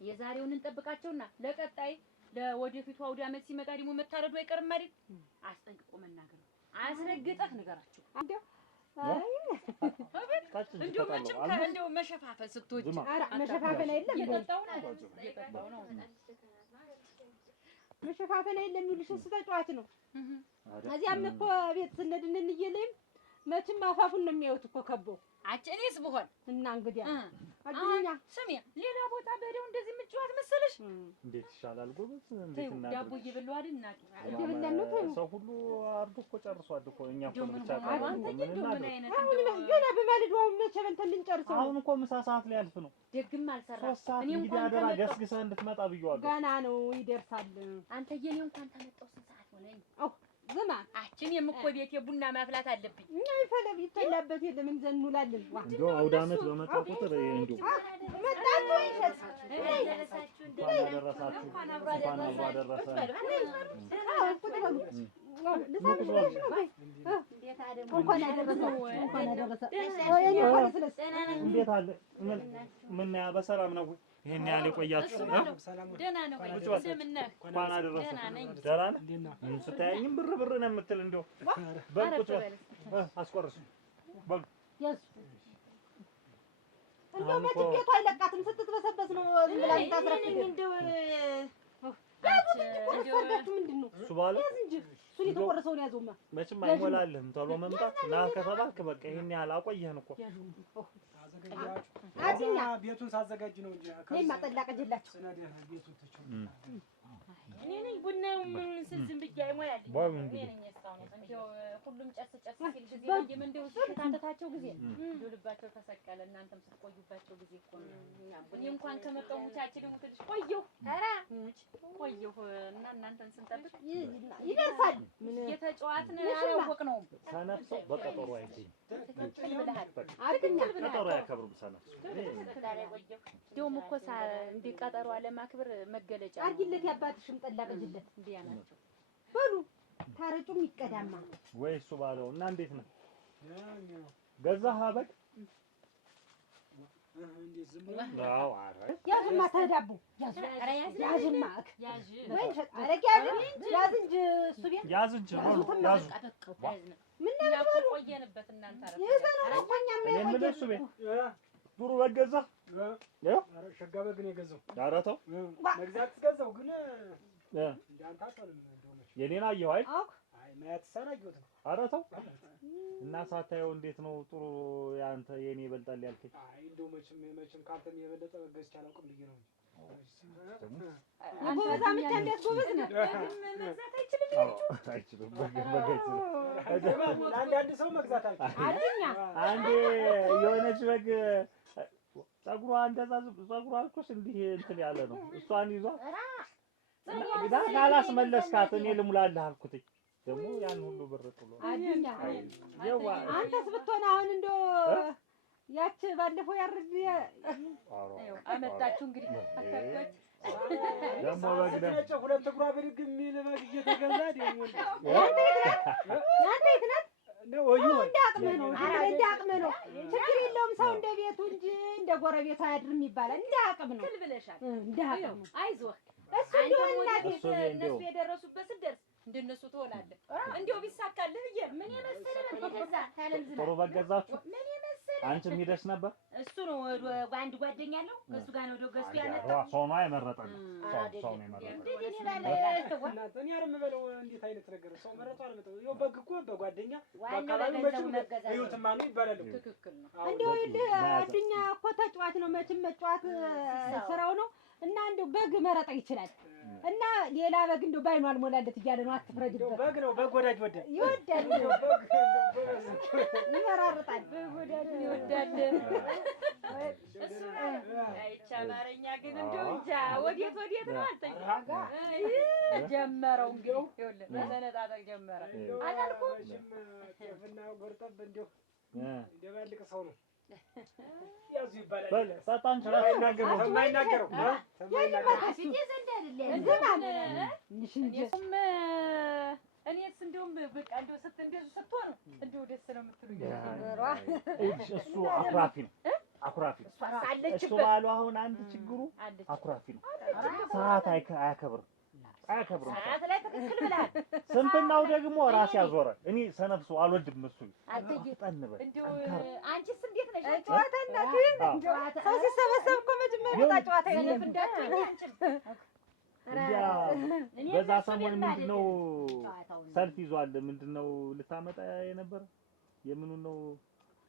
የዛሬውን እንጠብቃቸውና ለቀጣይ ለወደፊቱ አውደ ዓመት ሲመጣ ደግሞ መታረዱ አይቀርም አይደል? አስጠንቅቆ መናገር ነው። አስረግጠህ ንገራቸው። እንደው መቼም እንደው መሸፋፈን ስትወጪ መሸፋፈን የለም። እየጠጣው ነው መሸፋፈን የለም። ይሉሽ ተጫዋች ነው። እዚያም እኮ ቤት ስንሄድ እንየለም መቼም አፋፉን ነው የሚያዩት እኮ ከበው እኔስ ብሆን እና እንግዲህ አዱኛ ስሚ ሌላ ቦታ በደው እንደዚህ የምትጫወት መሰለሽ? እንዴት ይሻላል ጎበዝ። እንዴት እናድርግ? ዳቦ እየበላሁ አይደል እናቴ? ሰው ሁሉ አርዶ እኮ ጨርሷል እኮ እኛ እኮ ብቻ ገና በማለዳው መቼ በልተን ልንጨርሰው? አሁን እኮ ምሳ ሰዓት ላይ አልፍ ነው። ደግም አልሰራ እኔ እንኳን አደራ ገስግሰህ እንድትመጣ ብየዋለሁ። ገና ነው ይደርሳል። አንተ የኔ እንኳን ተመጣው ስንት ሰዓት ሆነኝ? ዝማ እኔም እኮ ቤቴ ቡና ማፍላት አለብኝ። እኛ ይፈላበት የለም እንዘኑላለን። እንደው አውደ ዓመት በመጣ ቁጥር እንደው መጣችሁ ይሸት ደረሳችሁ እንኳን አብሮ አደረሰ። እንዴት አለ? ምን በሰላም ነው? ይሄን ያህል የቆያችሁ? ደህና ነው። እንደምን ነህ? እንኳን አደረሰ። ደህና ነህ? ስታየኝም ብር ብር ነው የምትል እንደው በልቁት አስቆርሽ በል እንደው በትኬቱ አይለቃትም ስትትበሰበስ ነው ብላኝ ታስረክኝ። እንደው ምንድን ነው እሱ ባለ እሱን የተቆረሰውን ያዘውማ መቼም አይሞላልህም ቶሎ መምጣት ና ከተባልክ በቃ ይሄን ያህል አቆየህን እኮ አዚኛ ቤቱን ሳዘጋጅ ነው እንጂ እኔማ ጠላቀጅላችሁ ስነደ ቤቱን ተቸው እኔ ነኝ ቡናው ምን ዝም ብዬ አይሞላልኝ። እኔ ነኝ እስካሁን እንደው ሁሉም ጨስ ሲል ጊዜ እንደ እንደው ሲታተታቸው ጊዜ እንደው ልባቸው ተሰቀለ። እናንተም ስትቆዩባቸው ጊዜ እኮ ነው። እኔ እንኳን ከመጣሁ ሙቻችን ደግሞ ትንሽ ቆየሁ። ኧረ ቆየሁ እና እናንተን ስንጠብቅ ይደርሳል። ምን የተጫዋትን አላወቅነውም። ሰነፍሶ በቀጠሮ አይገኝም። ቀጠሮ ያከብሩም ሰነፍሶ እንደውም እኮ እንደ ቀጠሮ አለማክበር መገለጫ አርጊለት ያባትሽም ጠላ በጅለት እንዲያ ናቸው። በሉ ታረጩም ይቀዳማ ወይ እሱ ባለው እና እንዴት ነው ገዛህ አበቅ? አዎ አረ ያዝማ ተዳቡ ያዝ ያዝማ ያዝ ወይ አረግ ያዝ እንጂ እሱ ቤት ያዝ እንጂ ያዝ ምን ነው ቆየንበት እናንተ አረ የዘነው ቆኛም ነው የምልህ እሱ ቤት ዱሩ በገዛ ያው ኧረ ሸጋ በግ ነው የገዛው። ኧረ ተው መግዛት ገዛው ግን እንዳንተ አትሆንም እንደሆነች የኔን አየኸው አይደል? አይ ማየት ሳላየሁት ነው። ኧረ ተው እና ሳታየው እንዴት ነው ጥሩ ያንተ የኔ ይበልጣል ያልከኝ? አይ እንደው መቼም ካንተም የበለጠ ገዝቼ አላውቅም ብዬ ነው ጎበዝ አመቻ እንዴት ጎበዝ ነው መግዛት አይችልም። አይችልም በግ አንድ ሰው መግዛት አለኛ አንዴ የሆነች በግ ፀጉሯ እንደዛ ፀጉሯ እኮስ እንዲህ እንትን ያለ ነው። እሷን ይዟ እና ካላስመለስካት እኔ ልሙላልህ አልኩትኝ። ደግሞ ያን ሁሉ ብር ጥሎ አዱኛ አንተስ ብትሆን አሁን እንደው ያች ባለፈው ያርድ አመጣችሁ እንግዲህ ደግሞ በግ ነጭ ሁለት እግሯ ብድግ የሚል በግ እየተገዛ ደግሞ ያንተ የት ናት? ወዩ እንዳቅምህ ነው እንዳቅምህ ነው። ችግር የለውም ሰው እንደ ቤቱ እንጂ እንደ ጎረቤቱ አያድርም ይባላል። እንዳቅም ነው ብለሻል። እንዳቅም ነው። አይዞህ እሱ እንደው እናቴ እነሱ የደረሱበት ስትደርስ እንደነሱ ትሆናለህ። እንደው ቢሳካልህ ብዬ ምን የመሰለ በገዛ ታለም ዝና ጥሩ በግ ገዛችሁ? ምን የመሰለ አንቺም ሂደሽ ነበር? እሱ ነው አንድ ጓደኛ አለው ከእሱ ጋር ነው ወደ ገዝቶ ያመጣው። ሰው ነው የመረጠን። ሰው ነው የመረጠን። እንዴት እኔ ባለ እኔ አረም በለው እንዴት አይነት ነገር ሰው መረጡ አልመጣው። ይኸው በግ እኮ በጓደኛ ዋናው በአካባቢው በገንዘቡ መቼም መገዛት እዩትማ ነው ይባላል። ትክክል ነው። እንደው አዱኛ እኮ ተጫዋች ነው መቼም መጫወት ስራው ነው እና እንደው በግ መረጣ ይችላል እና ሌላ በግ እንደው ባይኑ አልሞላለት እያለ ነው። አትፍረድበት። በግ ነው በግ ወዳጅ ይወዳል ይመራርጣል። በግ ወዳጅ ይወዳል። እሱ አይቻ አማርኛ ግን እንደው እንጃ ወዴት ነው አልተኛ ጀመረው እንግዲህ ይኸውልህ መሰነጣጠቅ ጀመረ አላልኩም። ጤፍና ጎርጠብ እንደው እንደባልቅ ሰው ነው ያዙ ይባላል። በል ሰጣን ችራስ የማይናገረው እኔስ እንደውም በቃ እንደው ስትሆኑ እንደው ደስ ነው የምትሉኝ። እሱ አኩራፊ ነው አኩራፊ ነው። እሱ ባሉ አሁን አንድ ችግሩ አኩራፊ ነው። ሰዓት አያከብርም። ሰዓት ላይ ትክክል ብለሃል። ስንፍናው ደግሞ ራስ ያዞረ። እኔ ሰነፍ ሰው አልወድም። እሱ እንደው አንቺስ እንዴት ነሽ? ጨዋታ እናቴ ሰው ሲሰበሰብ እኮ መጀመሪያ ጨዋታ የለም እንዳትሆኝ አንቺም በዛ ሰሞን ምንድነው ሰልፍ ይዟል። ምንድነው ልታመጣ የነበረ የምኑን ነው?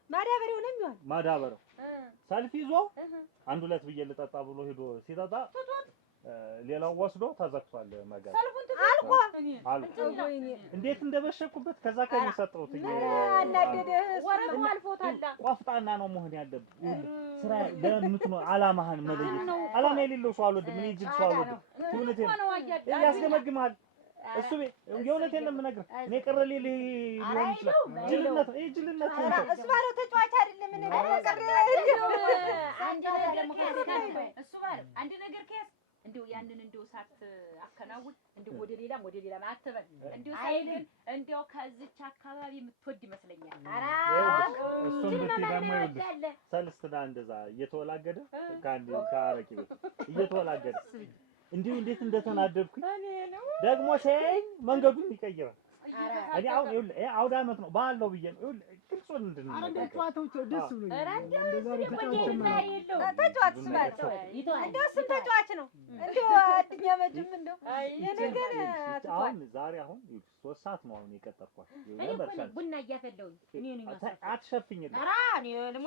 ማዳበሪያው ነው የሚሆን ማዳበሪያው ሰልፍ ይዞ አንድ ሁለት ብዬ ልጠጣ ብሎ ሄዶ ሲጠጣ ሌላው ወስዶ ተዘክቷል። መጋዝ አልቆ እንዴት እንደበሸኩበት ከዛ ከሚሰጠውት አናደደ ወረዱ አልፎታል። ቆፍጣና ነው መሆን ያለብህ። ስራ ለምትኖ አላማህን መለየት። አላማ የሌለው ሰው አልወድም። እኔ ጅል ሰው አልወድም። እውነቴን ያስገመግማል። እሱ የእውነቴን ነው የምነግርህ። እኔ ቅር ሊሆን ይችላል። ጅልነት ነው። ጅልነት ነው። እሱ ባለው ተጫዋች አይደለም። እኔ ቅር አንድ ነገር ከያዝ እንደው ያንን እንደው ሳት አከናውን እንደው ወደ ሌላም አትበል። እንደው ሳይልን እንደው ከዚች አካባቢ የምትወድ ይመስለኛል። እሱም ደግሞ ይኸውልህ ሰልስትና እንደዛ እየተወላገደ ከአረቂ ቤት እየተወላገደ እንዲሁ እንዴት እንደተናደድኩኝ ደግሞ ሲያየኝ መንገዱን ይቀይራል። እኔ አሁን ይኸውልህ አውደ ዓመት ነው በዓል ነው ብዬሽ ነው። ይኸውልህ ግልጹን እንድንነጋገር ኧረ እንደ ጨዋታዎች ደስ ብሎኛል። ተጫዋች ማለት እንደው እሱም ተጫዋች ነው። እንደው አድኛ መድም እንደው የነገር አሁን ዛሬ አሁን 3 ሰዓት ነው አሁን የቀጠርኳቸው። ቡና እያፈለውኝ እኔ ነኝ አትሸፍኝልኝ።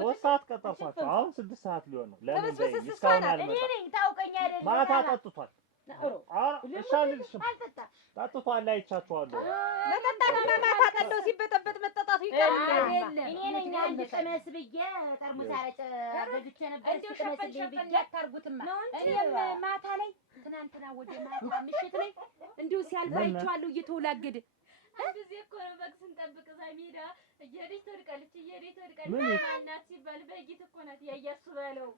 3 ሰዓት ቀጠርኳቸው። አሁን 6 ሰዓት ሊሆን ነው። ለምን በይ እስካሁን አልመጣም። እኔ ነኝ ታውቀኝ አይደል? ማታ ጠጥቷል። ጠጥቷል፣ አይቻችኋለሁ። መጠጣት ማታ ጠለው ሲበጠበጥ መጠጣቱ ይቀርም። እኔ ነኝ አንድ ቅመስ ብዬ ጠርሙስ አረጨ ገዝቼ ነበር። እንደው ሸፈን ብዬ አታርጉትማ። እኔም ማታ ላይ ትናንትና ወደ ማታ ምሽት ላይ እንዲሁ ሲያልፍ አይቼዋለሁ እየተወላገደ። አንድ ጊዜ እኮ ነው በግ ስንጠብቅ እዛ ሜዳ እየሄደች ትወድቃለች ማናት ሲባል በጊት እኮ ናት ያያሱ በለው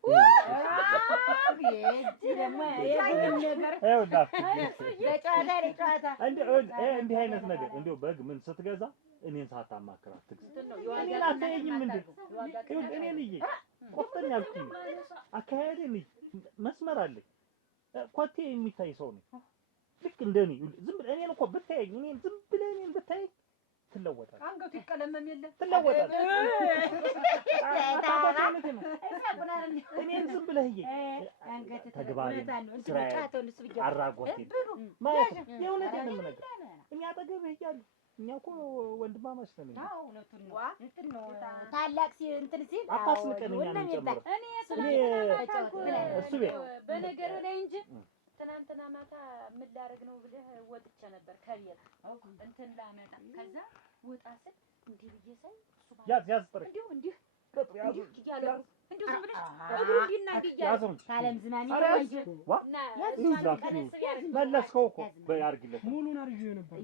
እንዲህ አይነት ነገር እንደው በግ ምን ስትገዛ እኔን ሳታማክራት ትግዛ እኔን አታየኝም እንዴ? እኔ ልዬ ቆፍጠን ያልኩኝ አካሄዴ ልጅ መስመር አለኝ። ኮቴ የሚታይ ሰው ነኝ። ልክ እንደኔ ዝም ብለህ እኔን እኮ ብታየኝ እኔን ዝም ብለህ እኔን ብታየኝ ትለወጣለህ። አንገቱ ይቀለመም የለ ትለወጣለህ። እኔን ዝም ብለህ ተግባሪ አራጎቴ ማለት ነው። የእውነቴን ነው የምነግርህ። እኔ አጠገብህ እያለሁ እኛ እኮ ወንድማማች ነን። አዎ እውነቱን ነው። እንትን ነው ታላቅ እንትን ሲል አታስንቀን እኛን ጨምረህ እሱ ቤት በነገር ላይ እንጂ ትናንትና ማታ ምን ላደርግ ነው ብለህ ወጥቼ ነበር ከቤት እንትን ላመጣ። ከዛ ወጣ ስል እንዲህ ብዬ ሳይ ያዝ ጥሪ እንዲሁ ያዝ እንደው ዝም ብለሽ እግሩ እንዲና እንዲያዝ ካለም ዝናኔ መለስከው እኮ ያርግለት ሙሉን አርጆ ነበር።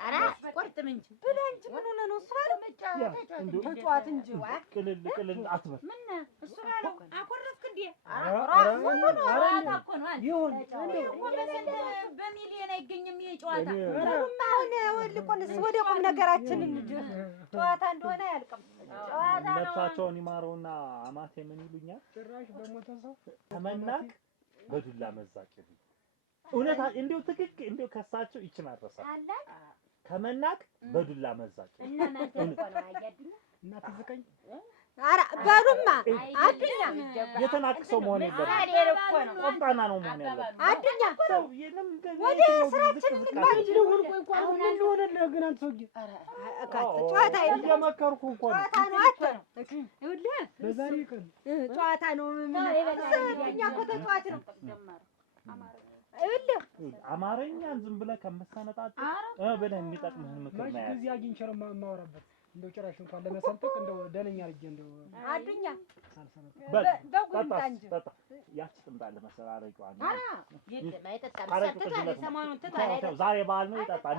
ኧረ ቆርጥም እንጂ ብለህ እንጂ ምን ሆነህ ነው? እሱ ባለው ተጫዋት እንጂ ቅልል አትበል። ምን እሱ ባለው አኮረፍክ እንዴ? ይሁን በሚሊዮን አይገኝም ይሄ ጨዋታ። አሁን ወልቆንስ ወደ ቁም ነገራችን እንጂ ጨዋታ እንደሆነ አያልቅም። ጨዋታ ነው። ነፍሳቸውን ይማረውና አማቴ ምን ይሉኛል? ጭራሽ በሞተ ሰው ከመናቅ በዱላ መዛቅ ይሉ እውነት እንደው ትክክል እንደው ከሳቸው ይችን አረሳ ከመናቅ በዱላ መዛቅ እና ማንተ እኮ ነው አያድኛ እና ትዝቀኝ ኧረ በሉማ አድኛ የተናቅ ሰው መሆን የለበትም። ቆፍጣና ነው መሆን ያለበት። አድኛ ሰው ወደ ስራችን እንግባለን። አሁን ምን ሆነልህ ግን አንተ ሰውዬ? ጨዋታ እየመከርኩ እኮ ነው። ጨዋታ ነው አትበል። ይኸውልህ በዛሬ ቀን ጨዋታ ነው። እኛ እኮ ተጫዋች ነው። ይኸውልህ አማርኛን ዝም ብለህ ከምትሰነጣጥቅ ብለህ የሚጠቅምህን ምክር ነው ያለው። ጊዜ አግኝቼ ነው የማወራበት። እንደው ጭራሽ እንኳን ለመሰንጠቅ እንደው ደነኛ አድርጌ እንደው አዱኛ ጠጣ ያቺ ጥምጣለህ መሰለህ አረቂዋን ዛሬ በዓል ነው ይጠጣል።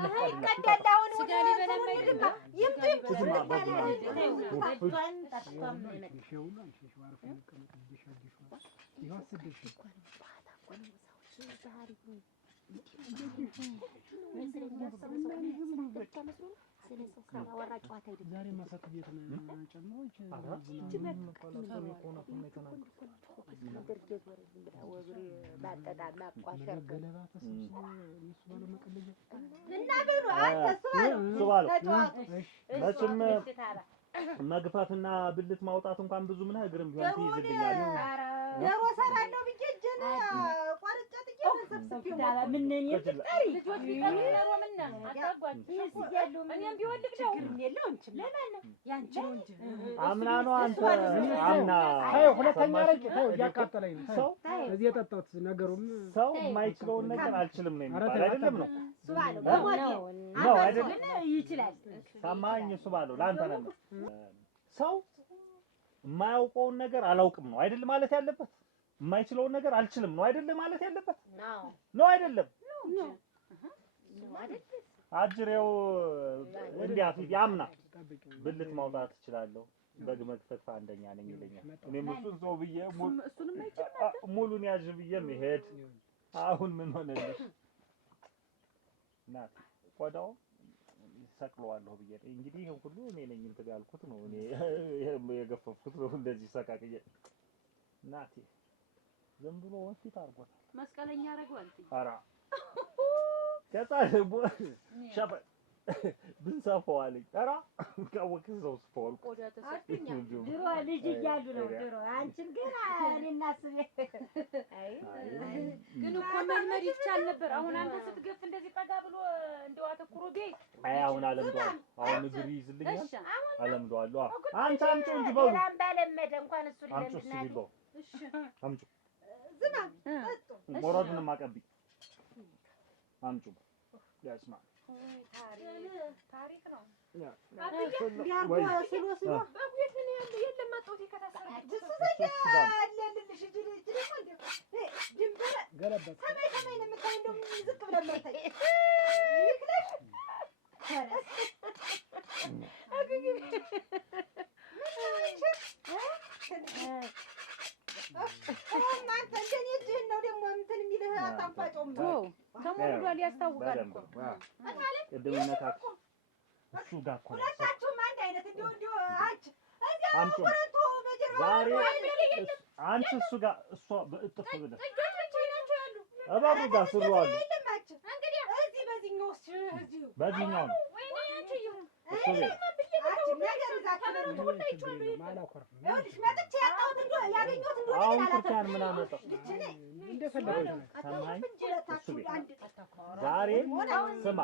ዛሬ ማሳት ቤት ነው ጨምሮች መቼም መግፋትና ብልት ማውጣት እንኳን ብዙ ምን እግርም ቢሆን ትይዝልኛለህ። ዶሮ እሰራለሁ ብዬ እጄን ቆርጬ ጥዬ ሰብስቤው ምን ልጆች ቢቀሩ ኖሮ ምን አታጓጭ እኔም ቢሆን ልግደው የለው እንችል ለማን ነው ያንቺ ነው እንጂ አምና ነው አንተ አምና ሁለተኛ ረጭ ተው እያቃጠለኝ ነው። ሰው እዚህ የጠጣሁት ነገሩም ሰው የማይችለውን ነገር አልችልም ነው የሚባለው አይደለም ነው እሱ ባለው በሞቴ ነው አይደለም ይችላል። ሰማኝ እሱ ባለው ለአንተ ነው። ሰው የማያውቀውን ነገር አላውቅም ነው አይደል ማለት ያለበት። የማይችለውን ነገር አልችልም ነው አይደል ማለት ያለበት ነው አይደለም አጅሬው እንዲያት ያምና ብልት ማውጣት እችላለሁ በግ መክፈት አንደኛ ነኝ ይለኛል። እኔም እሱን ሰው ብዬ ሙሉን ያዥ ብዬ መሄድ አሁን ምን ሆነልሽ ናት ቆዳው ሰቅለዋለሁ ብዬ እንግዲህ ይሄን ሁሉ እኔ ነኝ እንትን ያልኩት ነው እኔ የገፈፍኩት ነው እንደዚህ ሰቃቅዬ ናቲ ዝም ብሎ ወንፊት አድርጎታል። መስቀለኛ አደረገው አንተ ኧረ ከታለ ሻባ ብንሰፋው አለኝ። ኧረ ካወቅህ ሰው ስፖል ድሮ ልጅ እያሉ ነው ድሮ አንቺን ግን እኔና ስሜ ግን እኮ መልመድ ይቻል ነበር። አሁን አንተ ስትገፍ እንደዚህ ጠጋ ብሎ እንደው አተኩሮ ቢይ አሁን አለምዷል። አሁን እግር ይይዝልኛል አለምዷል። አንተ አምጪው እንጂ በሉ ላም ባለመደ እንኳን እሱ አምጪው እስኪ ቢለው እሺ አምጪው ዝናብ ጠጡ ሞራዱንም አቀብኝ አምጩ ያስማ ታሪክ ነው። ተሞልዷል ያስታውቃል እኮ ቅድምነታችሁ እሱ ጋር እኮ ነው። ዛሬ አንቺ እሱ ጋር እሷ በእጥፍ ብለህ እባቡ ጋር ስሯዋለሁ። በዚህኛው ነው እሱ ቤት አሁን ኩርታን ምን አመጣው? ሰማኸኝ? እሱ ቤት ዛሬ ስማ፣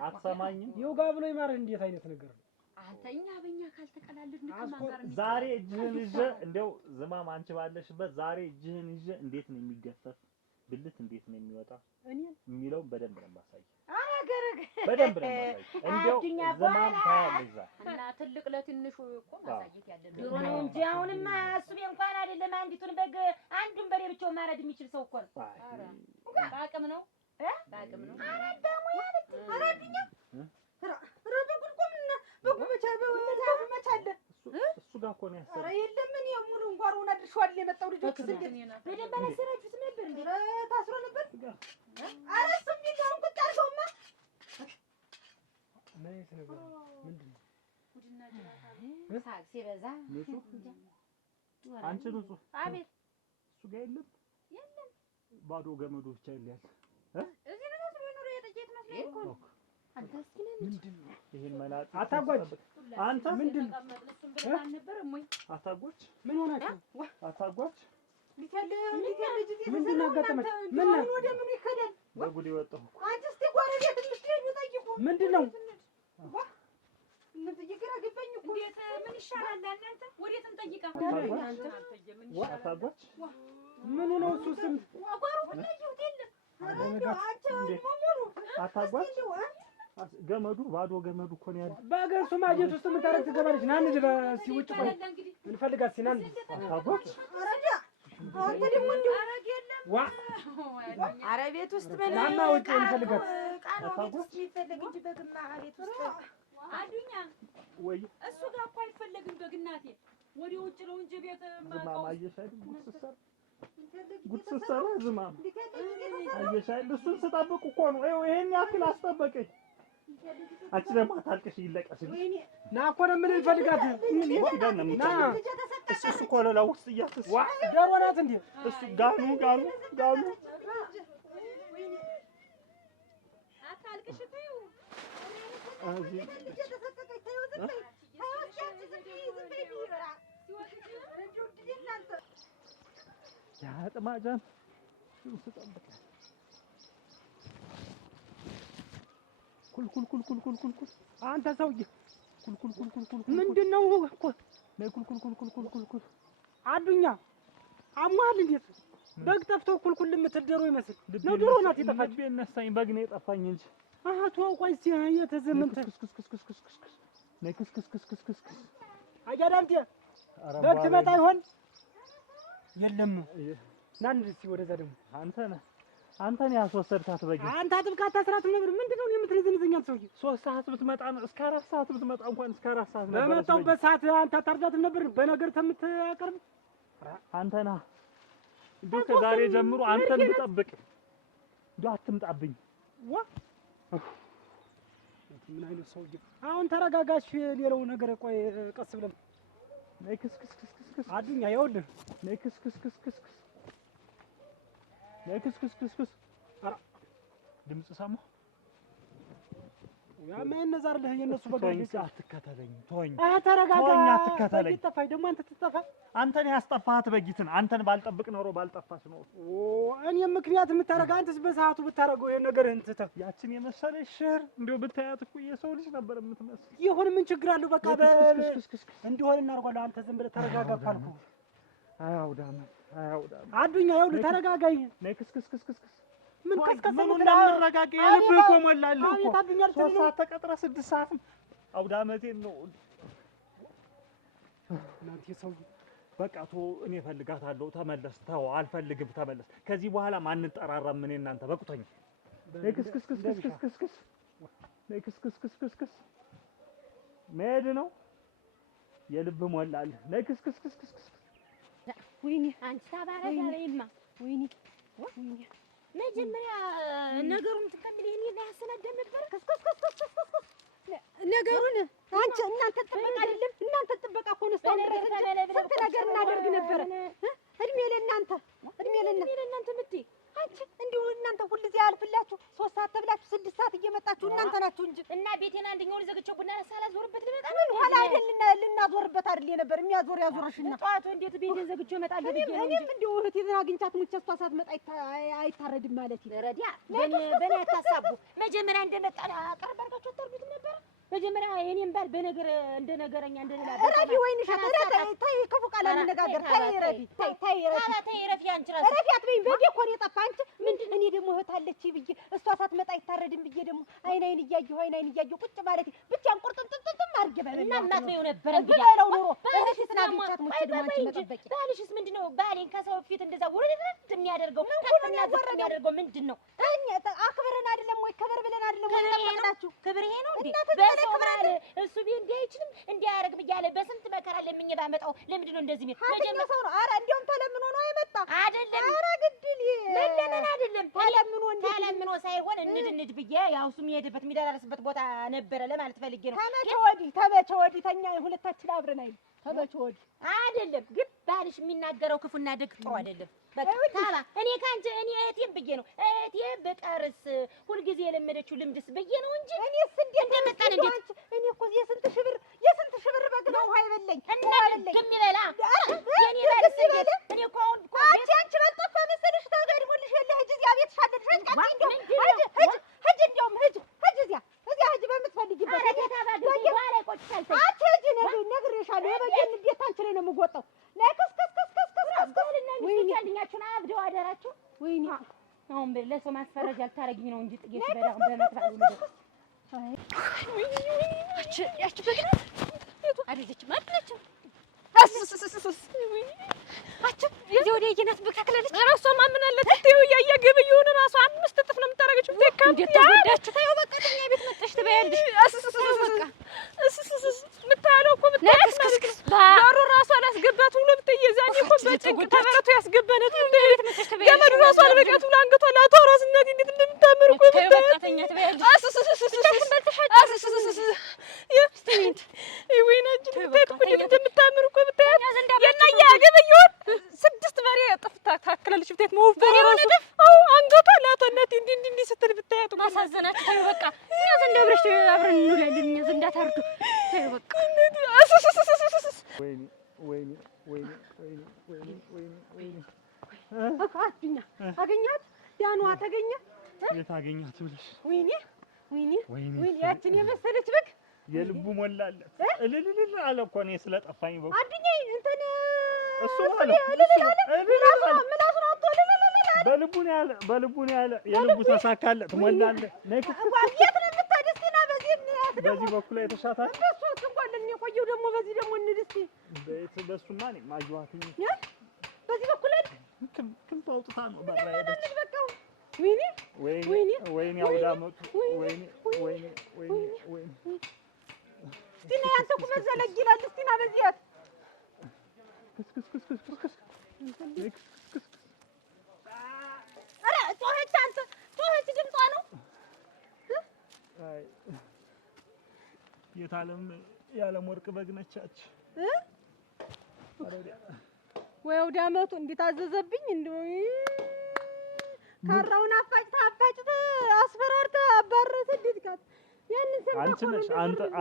አትሰማኝም? ይውጋ ብሎ ይማርህ። እንዴት አይነት ነገር ነው? አንተኛ በእኛ ካልተቀላለድን ከማን ጋር ዛሬ እጅህን ይዤ እንደው ዝማም አንቺ ባለሽበት ዛሬ እጅህን ይዤ እንዴት ነው የሚገፈፍ ብልት እንዴት ነው የሚወጣ የሚለው በደንብ ነው የማሳይ። በደንብ ነው የማሳይ። እንደው ዝማም ታያለዛ እና ትልቅ ለትንሹ እኮ ማሳየት ያለብን ድሮ ነው እንጂ አሁንማ እሱ እንኳን አይደለም አንዲቱን በግ አንዱን በሬ ብቻው ማረድ የሚችል ሰው እኮ ነው። በአቅም ነው በአቅም ነው። እሱ ጋር እኮ ነው ያሰረው። የለም እኔ ሙሉ እንኳን አድርሻለሁ የመጣው ልጆች በደንብ አላሰራችሁት ነበር እንዴ? ታስሮ ነበር። ኧረ እሱም ቢሆን ቁጭ አድርገውማ ሳቅ ሲበዛ አንቺ ንጹህ አቤት እሱ ጋር የለም ባዶ ገመዱ ብቻ ይላል። እዚህ ነው ነው የጥቂት መስሎኝ እኮ አንተ እስኪ ነኝ ምንድነው ይሄን መላጥ አታጓጅ። አንተ ምንድን አታጓጅ? ምን ሆናችሁ? አታጓጅ ምንድን ነው አጋጠመች? ምን ነው ወደ ምን ይከዳል? በጉድ የወጣሁ አንቺ እስቲ ጎረቤት ልትሄዱ ጠይቁ። ምንድን ነው እነዚህ ግራ ገባኝ እኮ። እንዴት ምን ይሻላል? እናንተ ወዴት እንጠይቃ? አታጓጅ? ምን ነው እሱ ስም ወጓሩ ሁሉ የለም። አታጓጅ? ገመዱ ባዶ ገመዱ እኮ ነው ያለው። በገሱ ማጀት ውስጥ ምን ታረግ ትገባለች? ና እንጂ ሲውጭ ቆይ እንፈልጋት ሲናን አታጓጅ? አረዳ አንተ ደግሞ እንዴ አረግ የለም ዋ ኧረ ቤት ውስጥ ምን ናማ ውጭ እንፈልጋት ቃል ቤት ውስጥ ይፈልግ እንጂ በግማ ቤት ውስጥ አዱኛ ወይ እሱ ጋር እኮ አይፈለግም በግናቴ ወደ ውጭ ነው እንጂ ቤት ዝማም አየሽ አይደል? ጉድ ስትሰራ ዝማም አየሽ አይደል? እሱን ስጠብቅ እኮ ነው ይሄን ያክል አስጠበቀኝ። አንቺ ደግሞ አታልቅሽ ይለቀስልኝ። ና እኮ ነው ምን እንፈልጋት ምን ይፈልጋል ነው የምትለው? እሱ ኮለላ ውስጥ እያተስ ዋ ዶሮ ናት እንዴ? እሱ ጋኑ አታልቅሽ ተይው ያጥማጃን ስጠብቅ ኩል አንተ ሰውዬ ኩል ምንድን ነው እኮ ነይ ኩል አዱኛ አሟል እንዴት በግ ጠፍቶ ኩልኩል የምትል ዶሮ ይመስል ነው። ዶሮ ናት የጠፋች። ልቤ ነሳኝ በግ ነው የጠፋኝ እንጂ አቶ ቆይ የተዘመንተ ነይ ክስ አጃዳምጤ በግ ትመጣ ይሆን? የለም ና እስኪ ወደዛ ደግሞ አንተ ነህ ያስወሰድካት በግ። አንተ አጥብቃ አታስራትም ነበር? ምንድን ነው የምትረዘንዘኛል ሰውዬ? 3 ሰዓት ብትመጣ ነው እስከ 4 ሰዓት ብትመጣ እንኳን እስከ 4 ሰዓት ነበር። በመጣሁበት ሰዓት አንተ አታርዳትም ነበር? በነገር ከምታቀርብ አንተ ነህ እንደው ከዛሬ ጀምሮ አንተን ብጠብቅ እንደው አትምጣብኝ። ዋ ምን አይነት ሰውዬ! አሁን ተረጋጋሽ። ሌላው ነገር ቆይ ቀስ ብለን ነይ ክስ አዱኛ ይኸውልህ ነይ ክስ ነይ ክስ ኧረ ድምፅ ሰማሁ። ያማ እነዛርልህ የነሱ በጋጅ አትከተለኝ። ተወኝ ተረጋጋ። ተወኝ አትከተለኝ። ትጠፋኝ ደግሞ አንተ ትጠፋ። አንተን ያስጠፋሃት በጊትን አንተን ባልጠብቅ ኖሮ ባልጠፋሽ ኖሮ እኔ ምክንያት የምታረጋ አንተስ በሰዓቱ ብታረገው ይሄን ነገር እንትተህ ያችን የመሰለሽ ሸር እንደው ብታያት እኮ የሰው ልጅ ነበር የምትመስል። ይሁን ምን ችግር አለው? በቃ እንዲሆን እናርጓለን። አንተ ዝም ብለህ ተረጋጋ አልኩህ። አያውዳመት አዱኛ ይኸውልህ ተረጋጋኝ። ነይ ክስክስ ምን ከስከሰ ምን እንደምረጋጋ የልብህ እኮ ሞላልህ እኮ 3 ሰዓት ተቀጥረህ 6 ሰዓት አውዳመቴን ነው እናንተ ሰው በቃ እኔ እፈልጋታለሁ። ተመለስ። ተው አልፈልግም። ተመለስ። ከዚህ በኋላ ማንን ጠራራም እኔ እናንተ በቁቶኝ ነይ ክስክስ መሄድ ነው የልብ ሞላልህ። ነይ ክስክስ ወይኔ አንቺ ታባራለይማ ወይኔ መጀመሪያ ነገሩን ትከምል ይሄን ያሰናደን ነበር። ነገሩን አንቺ እናንተ ጥበቃ አይደለም እናንተ ጥበቃ እኮ ነው። ስንት ነገር እናደርግ ነበር። እድሜ ለእናንተ ምትይ አንቺ እንዲሁ እናንተ ሁልጊዜ ያልፍላችሁ 3 ሰዓት ተብላችሁ 6 ሰዓት እየመጣችሁ እናንተ ናችሁ እንጂ እና ቤቴን አንደኛው ልዘግቼው ቡና ሳላዞርበት ልመጣ ምን ኋላ አይደል ልናዞርበት አይደል ነበር የሚያዞር ያዞርሽና ጠዋቱ እንዴት ቤቴን ዘግቼው እመጣለሁ ብዬ ነው። እኔም እንዲሁ እህቴን አግኝቻት ሙቸ እሷ ሳትመጣ አይታረድም ማለት ነው። ረዲያ በኔ አታሳቡ። መጀመሪያ እንደመጣ አቀርብ አድርጋችሁ አታርጉትም ነበር። መጀመሪያ የኔን ባል በነገር እንደ ነገረኛ እንደሌላ ረዲ ወይንሽ ተይ ክፉ ቃል አንነጋገር። ተይ ረፊ አንቺ ራስሽ ረፊ አትበይኝ። በዴ እኮ ነው የጠፋ አንቺ ምንድን እኔ ደግሞ እህት አለች ብዬ እሷ ሳትመጣ አይታረድም ብዬ ደግሞ አይን እያየሁ ቁጭ ማለት ብቻን ቁርጥምጥምጥም አድርጌ እና እናት ነው ነበር እንግዲህ በለው ኑሮ እህት ስናግቻት ሙቸ ደግሞ አንቺ መጠበቂ ባልሽስ ምንድነው ባሌን ከሰው ፊት እንደዛ ውርድርድ የሚያደርገው ከፍና ዝቅ የሚያደርገው ምንድነው? አክብረን አይደለም ወይ ከበር ብለን አይደለም ወይ ጠበቅናችሁ? ክብር ይሄ ነው እንዴ? እሱ ቢል እንዲህ አይችልም እንዲህ አያደርግም እያለ በስንት መከራ ለምኜ ባመጣው ለምንድን ነው እንደዚህ የሚል? መጀመሪያ ሰው ነው። ኧረ እንደውም ተለምኖ ነው የመጣ አይደለም። ኧረ ግድል ለምን አይደለም ተለምኖ ሳይሆን እንድ ብዬ ያው እሱ የሚሄድበት የሚደራርስበት ቦታ ነበረ ለማለት ፈልጌ ነው። ተመቸ ወዲህ ተኛ ሁለታችን አብረን አይደል? ተመቸ ወዲህ አይደለም። ግን ባልሽ የሚናገረው ክፉና ደግ ጥሩ አይደለም። በቃ ታባ እኔ ካንቺ እኔ እህቴም ብዬ ነው እህቴ በቀርስ ሁልጊዜ የለመደችው ልምድስ ብዬ ነው እንጂ እኔስ እንደመጣን እንዴት እኔ እኮ የስንት ሺህ ብር በግ ነው ውሃ ይበለኝ እና ድም ይበላ የኔ ባልስ እኔ እኮ አሁን እኮ አንቺ በልጠፋ መሰለሽ ተጋድሞልሽ የለ ሂጂ እዚያ ቤትሽ አለሽ እንደውም ሂጂ እዚያ ሂጂ በምትፈልጊበት ነግሬሻለሁ። የበጌን እንዴት አንቺ ላይ ነው የምወጣው? ወይኔኛችሁን አብደው አደራችሁ። ወይኔ አሁን ለሰው ማስፈረጃ አልታረጊኝ ነው እንጂ ጥቂት በዳም በመትባሉ ነው። ያቺ በግና እቱ አይደለችም። ወዲያ የናት በካክላለች። ራሷ ማምናለት ተይው ያያገበየውን ራሷ 5 እጥፍ ነው የምታረገችው። ደካ እንዴት ተጎዳችሁ? ተይው በቃ ተኛ ቤት መጥተሽ ትበያለሽ። በቃ ምታለው እኮ ምታለው ባሩ ራሷ አላስገባት ብሎ ብትየዛኔ እኮ በጭንቅ ተበረቱ ያስገባነት ቤት መጥተሽ ትበያለሽ። ገመዱ ራሷ አልበቃት ብላ አንገቷ ላቷራስ እናት እንዴት እንደምታምር እኮ ተይው በቃ ተኛ ትበያለሽ። እንደምታምር እኮ ብታያት የናያ ያገበየውን 6 በሬ ጥፍታ ታክላለች። ብታያት መወፈሩ ራሱ አንገቷ ላቷነት እንዲህ ስትል ብታያት ማሳዘናችሁ። ተይው በቃ እኛ ዘንድ አብረሽ አብረን እንውላለን። እኛ ዘንድ አታርዱ። ተይው በቃ ወይኔ አገኛት ዳኗ ተገኘ። የት አገኛት ብለሽ ወይኔ ያችን የመሰለች በግ የልቡ ሞላለት እልልል አለ እኮ እኔ ስለጠፋኝ በግ አድኛ እንትን እሱ አለ ምላሱን አውጥቶ በልቡ ነው ያለ የልቡ ተሳካለት ሞላለት። የት ነው የምታደስቲና በዚህ በኩል የተሻታል እሱ እንኳን የቆየው ደግሞ በዚህ ደግሞ እንድስቲ በሱማ እኔ ማየኋትኝ በዚህ በኩል አይደል ክንቱ አውጥታ ነው በራ ሄደች። በቃ ወይኔ አውዳመቱ ወይኔ እስቲና ያንተ እኮ መዘለግ ይላል። እስቲና በዚያት ኧረ ጮኸች። አንተ ጮኸች ድምጿ ነው። አይ የዓለም ወርቅ በግ ነቻች። ወይ አውዳመቱ እንዴት አዘዘብኝ እንደው ካራውን አፋጭተህ አስፈራርተህ አባረርተህ እንዴት ጋር ያንን ሰው አንቺ ነሽ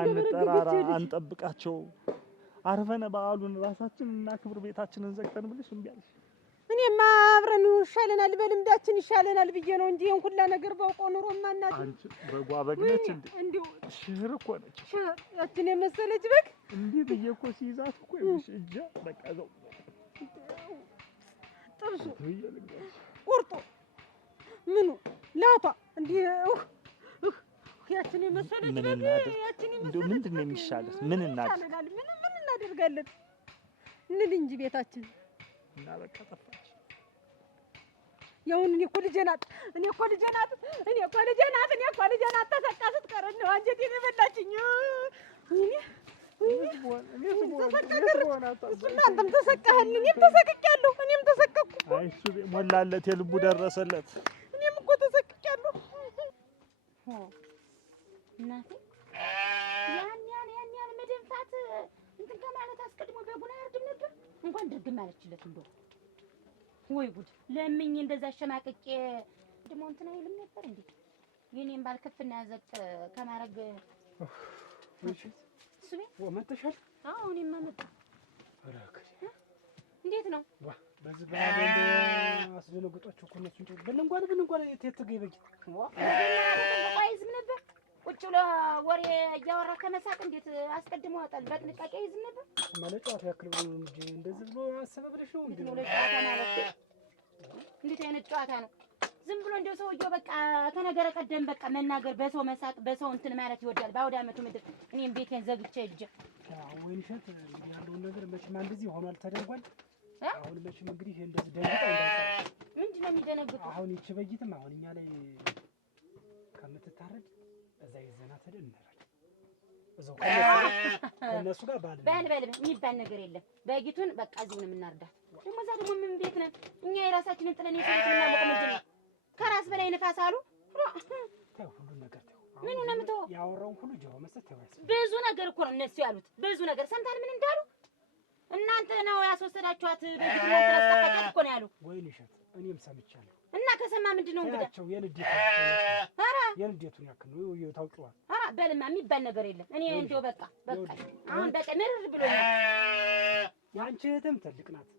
አንጠራራ አንጠብቃቸው አርፈነ በዓሉን ራሳችንን እና ክብር ቤታችንን ዘግተን ብለሽ እምቢ አለሽ። እኔማ አብረን ይሻለናል በልምዳችን ይሻለናል ብዬ ነው እንጂ ይሄን ሁላ ነገር ባውቀው ኑሮ ማናት አንቺ በጓ በግ ነች እንዴ ሽር እኮ ነች። ያችን የመሰለች በግ እንዴ ብዬ እኮ ሲይዛት እኮ ይሽ እጃ በቃ ዘው ጥብሱ ቁርጡ ምኑ ላቷ እንዲህ ያችን የመሰለች በግ ያችን የመሰለች ምንድን ነው የሚሻለው? ምን እናድርግ? ምን እናደርጋለን? እንሂድ እንጂ ቤታችን እና በቃ ጠፋች። ያውን እኔ እኮ ልጄ ናት ተሰቃ ስትቀር ነው አንጀቴን የበላችኝ። እናንተም ተሰቃህል፣ እኔም ተሰቅቄያለሁ። እኔም ተሰቀቅኩ። አይ እሱ ሞላለት፣ የልቡ ደረሰለት። እኔም እኮ ተሰቅቄያለሁ። እናቴ ያን መደንፋት እንትን ከማለት አስቀድሞ በጉን አያርድም ነበር? እንኳን ደግም አለችለት። እንደው ወይ ጉድ! ለምኝ እንደዛ አሸማቅቄ ደግሞ እንትን አይልም ነበር እንዴ? የኔም ባልከፍና ዘቅ ከማረግ እሱ ወመተሻል? አዎ እኔማ መጣሁ። እንዴት ነው? በዚህ ባለ አስደነግጧቸው እኮ እነሱ እንጂ ብንንጓን የትገይበጅ አይዝም ነበር። ቁጭ ብሎ ወሬ እያወራ ከመሳቅ እንዴት አስቀድሞ ያወጣል? በጥንቃቄ አይዝም ነበር ማለት ጨዋታ ያክል ብሎ እንጂ እንደዚህ ብሎ አሰበ ብለሽ ነው እንዴ? ጨዋታ ማለት እንዴት አይነት ጨዋታ ነው? ዝም ብሎ እንደው ሰውዬው በቃ ከነገረ ቀደም በቃ መናገር፣ በሰው መሳቅ፣ በሰው እንትን ማለት ይወዳል። በአውደ ዓመቱ ምድር እኔም ቤቴን ዘግቼ ሂጅ። ወይንሸት እንግዲህ ያለውን ነገር መቼም እንደዚህ ሆኗል፣ ተደርጓል። አሁን መቼም እንግዲህ እንደዚህ ደንግጣ እንዳይቀር። ምንድን ነው የሚደነግጡ? አሁን ይቺ በይትም አሁን እኛ ላይ ከምትታረድ እዛ ይዘናት ሄደን እንራድ። እዛው ከነሱ ጋር በል የሚባል ነገር የለም። በጊቱን በቃ እዚሁ ነው የምናርዳት። ደግሞ እዛ ደግሞ ምን ቤት ነን እኛ የራሳችንን ጥለን የሰሩት እናሞቅ ምንድን ነው? ከራስ በላይ ንፋስ አሉ። ተው ሁሉን ነገር ተው። ምኑ ነው የምተው? ያወራውን ሁሉ ጆሮ መስጠት ተው። ብዙ ነገር እኮ ነው እነሱ ያሉት። ብዙ ነገር ሰምታል። ምን እንዳሉ እናንተ ነው ያስወሰዳችኋት በጊቱ ነው ተስቀጣጣት እኮ ነው ያሉ። ወይን እሸት እኔም ሰምቻለሁ። እና ከሰማ ምንድን ነው እንግዲህ ያቸው የንዴቱን ያክል ነው ታውቂዋል። ኧረ በልማ የሚባል ነገር የለም። እኔ እንደው በቃ አሁን በቃ ምርር ብሎኛል። ያንቺ እህትም ትልቅ ናት።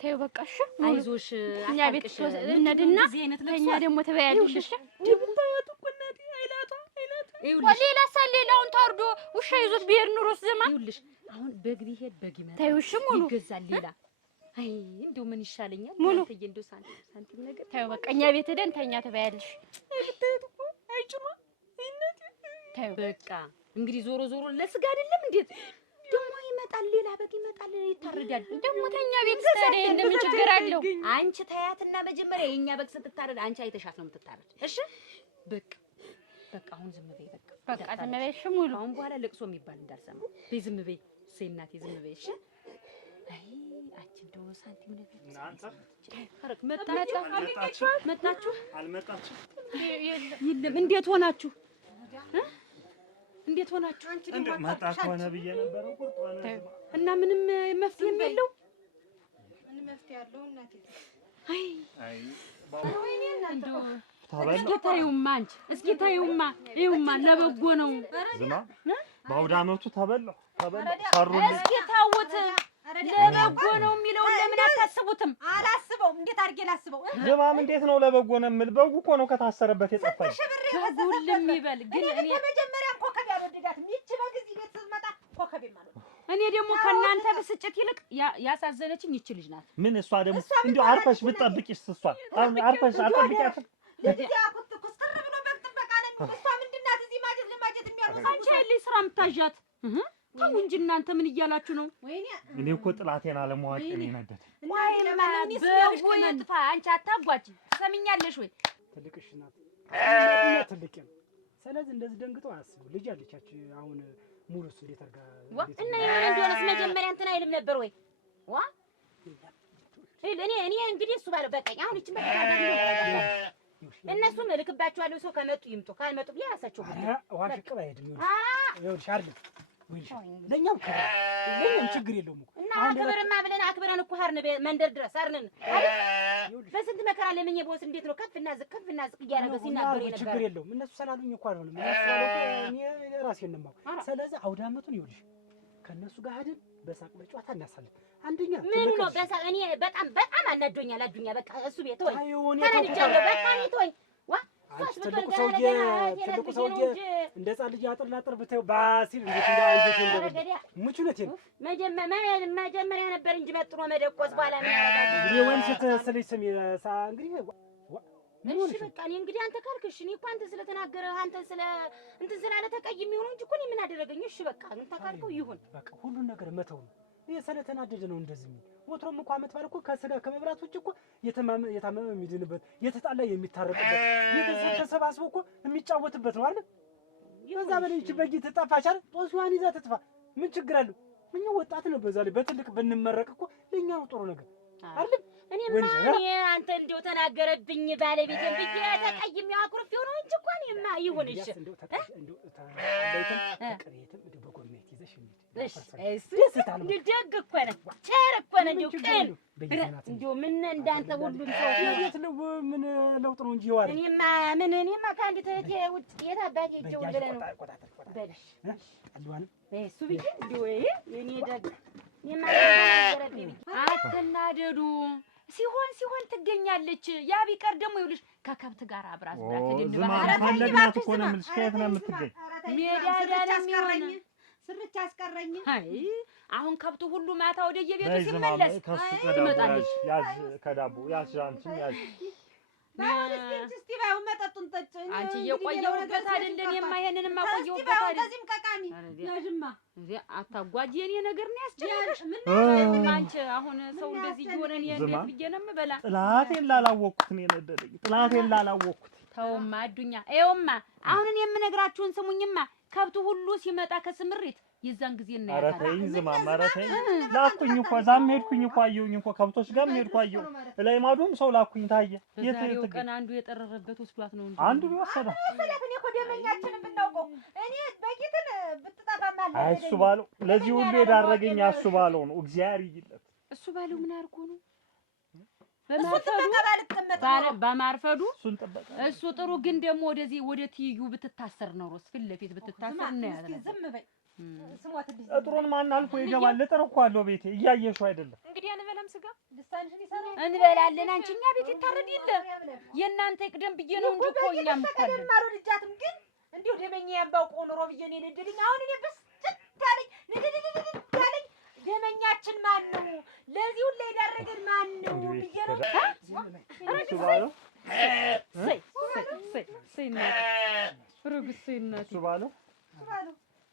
ተይው በቃ እሺ፣ አይዞሽ እኛ ቤት እንሂድና ከእኛ ደግሞ ትበያለሽ። እሺ እንደምታዩት እኮ እናቴ አይላቷ ሌላ ሳል ሌላውን ታርዶ ውሻ ይዞት ብሄድ ኑሮስ ዘማ ይኸውልሽ፣ አሁን በግ ቢሄድ በግ ይመጣል። ተይው እሺ፣ ሙሉ ይገዛል ሌላ። አይ እንደው ምን ይሻለኛል? ሙሉ እንደው ሳንቲም ነገር ተይው በቃ እኛ ቤት ሄደን ተኛ ትበያለሽ። ብታዩት እኮ አይጭማ እናቴ። ተይው በቃ እንግዲህ ዞሮ ለስጋ አይደለም እንዴት ደግሞ ይመጣል፣ ሌላ በግ ይመጣል፣ ይታረዳል። ደግሞ ተኛ ቤት ታዲያ እንደምን ችግር አለው? አንቺ ታያትና መጀመሪያ የኛ በግ ስትታረድ አንቺ አይተሻት ነው የምትታረድ። እሺ በቃ አሁን ዝም በይ። በቃ ዝም በይ እሺ። ሙሉ አሁን በኋላ ለቅሶ የሚባል እንዳልሰማ በይ። ዝም በይ እሰይ እናቴ ዝም በይ እሺ። አይ አንቺ እንደው ሳንቲም ነገር እናንተ መጣችሁ አልመጣችሁ? የለም። እንዴት ሆናችሁ? እንዴት ሆናችሁ? እንዴ መጣ ከሆነ ብዬ ነበር። ቁርጥ ሆነ እና ምንም መፍትሄ የለው። ምን መፍትሄ ያለው እናቴ? አይ ወይኔ እናንተ እስኪ ታዩማ አንቺ እስኪ ታዩማ ይሁማ ለበጎ ነው። ዝማ በአውደ ዓመቱ ተበላሁ ሰሩልኝ። እስኪ ታውት ለበጎ ነው የሚለውን ለምን አታስቡትም? አላስበውም። እንዴት አድርጌ ላስበው? ዝማም እንዴት ነው ለበጎ ነው የምል? በጉ እኮ ነው ከታሰረበት የጠፋኝ። ሁሉም ይበል ግን እኔ ከመጀመሪያም ኮከብ ያልወደዳትም ይቺ በጊዜ ቤት ስትመጣ ኮከቤ ማለት ነው። እኔ ደግሞ ከእናንተ ብስጭት ይልቅ ያሳዘነችኝ ይቺ ልጅ ናት። ምን እሷ ደግሞ እንደው አርፈሽ ብትጠብቂስ? እሷ አርፈሽ አትጠብቂያትም? ለዚህ አኩት ኩስተር ብሎ በጥበቃ ላይ እሷ ምንድናት? እዚህ ማጀት ለማጀት የሚያሉት አንቺ ያለሽ ስራ የምታዣት ተው እንጂ እናንተ ምን እያላችሁ ነው? ወይኔ እኔ እኮ ጥላቴን አለማወቅ ነው ነደደ። ወይ በጎ ይጥፋ። አንቺ አታጓጂ። ሰሚኛለሽ ወይ? ትልቅሽ ናት ትልቅ ነው። ስለዚህ እንደዚህ ደንግጠው አያስቡ። ልጅ አለቻች አሁን ሙሉስ እንዴት አድርጋ እና የሆነ እንደሆነስ መጀመሪያ እንትን አይልም ነበር ወይ? ዋ እኔ እንግዲህ እሱ ባለው በቃኝ። አሁን እቺ እነሱም እልክባቸዋለሁ። ሰው ከመጡ ይምጡ፣ ካልመጡ ብዬ እራሳቸው ውሃ ሽቅብ አይሄድም። ይኸውልሽ አይደል ለእኛም ችግር የለውም እኮ እና አክብርማ ብለን አክብረን እኮ ሀርን መንደር ድረስ ሀርንን በስንት መከራ ለምኜ ቦስ እንዴት ነው ከፍና ዝቅ እያደረገ ሲናገር የነበረ። ችግር የለውም እነሱ ሰላሉኝ እኮ አልሆንም። እነሱ ያለው እኔ ራሴን ነው የማውቀው። ስለዚህ አውደ ዓመቱን ይኸውልሽ ከእነሱ ጋር ሄደን በሳቅ በጨዋታ እናሳለን። አንደኛ ምን ነው በሳቅ እኔ በጣም አናዶኛል። አዱኛ በቃ እሱ ቤት ወይ ተናድጃለሁ። በቃ እኔ ተወኝ። ትልቁ ሰውዬ እንደ ሕፃን ልጅ አጥር ላጥር ብታዪው ባሲል እንዴት እንዳንጀት እንደበለ ሙቹነት ነው። መጀመሪያ ነበር እንጂ መጥኖ መደቆስ በኋላ ምን ያደርጋል? የወን ስትስልኝ ስሚ እንግዲህ እሺ በቃ እኔ እንግዲህ አንተ ካልክሽ እኔ እኮ አንተ ስለተናገረ አንተ ስለ እንትን ስላለ ተቀይም ይሁን እንጂ እኮ እኔ ምን አደረገኝ? እሺ በቃ አንተ ካልከው ይሁን በቃ ሁሉን ነገር መተው ነው። ይሄ ስለተናደደ ነው እንደዚህ የሚል ወትሮም እኮ ዓመት በዓል እኮ ከስጋ ከመብላት ውጭ እኮ የታመመ የሚድንበት የተጣላ የሚታረቅበት ቤተሰብ ተሰባስቦ እኮ የሚጫወትበት ነው አይደል? በዛ በላይ እቺ በጊ ትጠፋች አይደል? ጦስዋን ይዛ ትጥፋ ምን ችግር አለው? እኛ ወጣት ነው በዛ ላይ በትልቅ ብንመረቅ እኮ ለኛ ነው ጥሩ ነገር አይደል? እኔ አንተ እንደው ተናገረብኝ ባለቤቴን ብዬ ተቀይም ያኩርፍ ይሁን እንጂ እኮ እኔማ ይሁን እሺ እንደው ደግ እኮ ነህ ቸር እኮ ነህ እንደው ቅን እንደው ምን እንዳንተ ሁሉም ሰው የት ነው ምን ለውጥ ነው እንጂ ይዋል እኔማ ከአንዲት እህቴ ውጭ የት አባቴ ሂጅ ብለህ ነው በልሽ እሱ ብዬ እንደው የእኔ ደግ እኔማ ተናገረብኝ አትናደዱ ሲሆን ትገኛለች። ያ ቢቀር ደግሞ ይኸውልሽ ከከብት ጋር አብራ ፈለግናት እኮ ነው የምልሽ። ከየት ነው የምትገኝ? ሜዳ ዳለም ይሆን ስርቻ አስቀረኝ። አይ አሁን ከብቱ ሁሉ ማታ ወደ የቤቱ ሲመለስ ትመጣለች። ያዝ ከዳቦ ያዝ አንቺም ያዝ እስቲ ባይው መጠጡን ጠጭ። አንቺ የቆየሁበት አይደል? እኔማ ይሄንንማ ቆየሁበት አይደል? ከዚህም ከቃሚ ያጅማ እዚህ አታጓጂ። የኔ ነገር ነው ያስጨነቀሽ። አንቺ አሁን ሰው እንደዚህ እየሆነ እኔ እንዴት ብዬሽ ነው የምበላ? ጥላቴን ላላወቅኩት ነው የነደደኝ። ጥላቴን ላላወቅኩት ተውማ አዱኛ ይኸውማ አሁን እኔ የምነግራችሁን ስሙኝማ። ከብቱ ሁሉ ሲመጣ ከስምሪት የዛን ጊዜ እና ኧረ ተይኝ ዝማማ ኧረ ተይኝ። ላኩኝ እኮ እዛም ሄድኩኝ እኮ አየሁኝ እኮ ከብቶች ጋርም ሄድኩ አየሁ። ላይ ማዶም ሰው ላኩኝ ታየ። የዛሬው ቀን አንዱ የጠረረበት ወስዷት ነው እንጂ አንዱ ቢወሰዳ እኔ እኮ ደመኛችንን ብናውቀው እኔ በቂትን ብትጠፋማ አለ እሱ ባለው ለዚህ ሁሉ የዳረገኝ እሱ ባለው ነው። እግዚአብሔር ይይለት እሱ ባለው ምን አድርጎ ነው በማርፈዱ እሱን ጠበቀ። እሱ ጥሩ ግን ደግሞ ወደዚህ ወደ ትይዩ ብትታሰር ነው ሮስ ፊት ለፊት ብትታሰር ነው ያለ። ዝም በይ እጥሩን ማን አልፎ ይገባል? እጥር እኮ አለው ቤቴ እያየሽው አይደለም? እንግዲህ አንበላም ስጋ ልሳንሽን ይሰራ እንበላለን። አንቺ እኛ ቤት ይታረድ የለ የእናንተ ይቅደም ብዬ ነው እንጂ እኮ እኛም እኮ አለ ማሩ ልጃትም ግን እንዲሁ ደመኛ ያምባውቀው ኑሮ ብዬ ነው የነደደኝ። አሁን እኔ በስጭት ያለኝ ያለኝ ደመኛችን ማን ነው? ለዚህ ሁሉ የዳረገን ማን ነው ብዬ ነው እሱ ባለው እሱ ባለው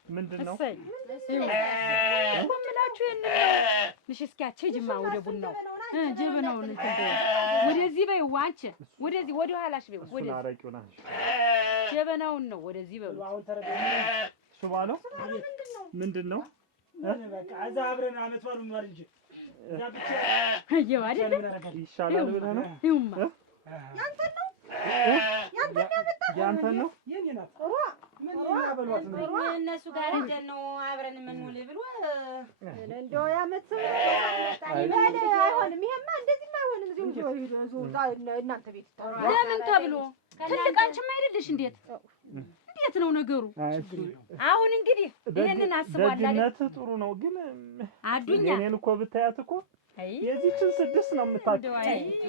ምንድን ነው እኮ የምላችሁ? ንሽ እስኪያቼ ጅማ ወደ ቡናው ጀበናውን እንትን ወደዚህ በይው። አንቺ ወደዚህ ወደ ኋላሽ በይው። ወደዚህ አረቂውና ጀበናውን ነው ወደዚህ በይው። እሱ ባለው ምንድን ነው? በቃ እዛ አብረን ዓመት ባሉን ነው እንጂ ያ ብቻ አየው አይደል? ይሻላል ብለህ ነው? ይሁማ ያንተ ነው ያንተ ነው የኔ ናት። ምን ያበሏት ነው? እነሱ ጋር እንደት ነው አብረን የምንውል ብሎ እንደው ያመት ይበል። አይሆንም፣ ይሄማ እንደዚህማ አይሆንም። ዝም ብሎ እናንተ ቤት ለምን ተብሎ ትልቅ አንቺማ አይደለሽ? እንዴት ነው ነገሩ? አሁን እንግዲህ ይሄንን አስቧል አይደል? ደግነት ጥሩ ነው ግን አዱኛ የኔን እኮ ብታያት እኮ የዚህችን 6 ነው የምታውቀው።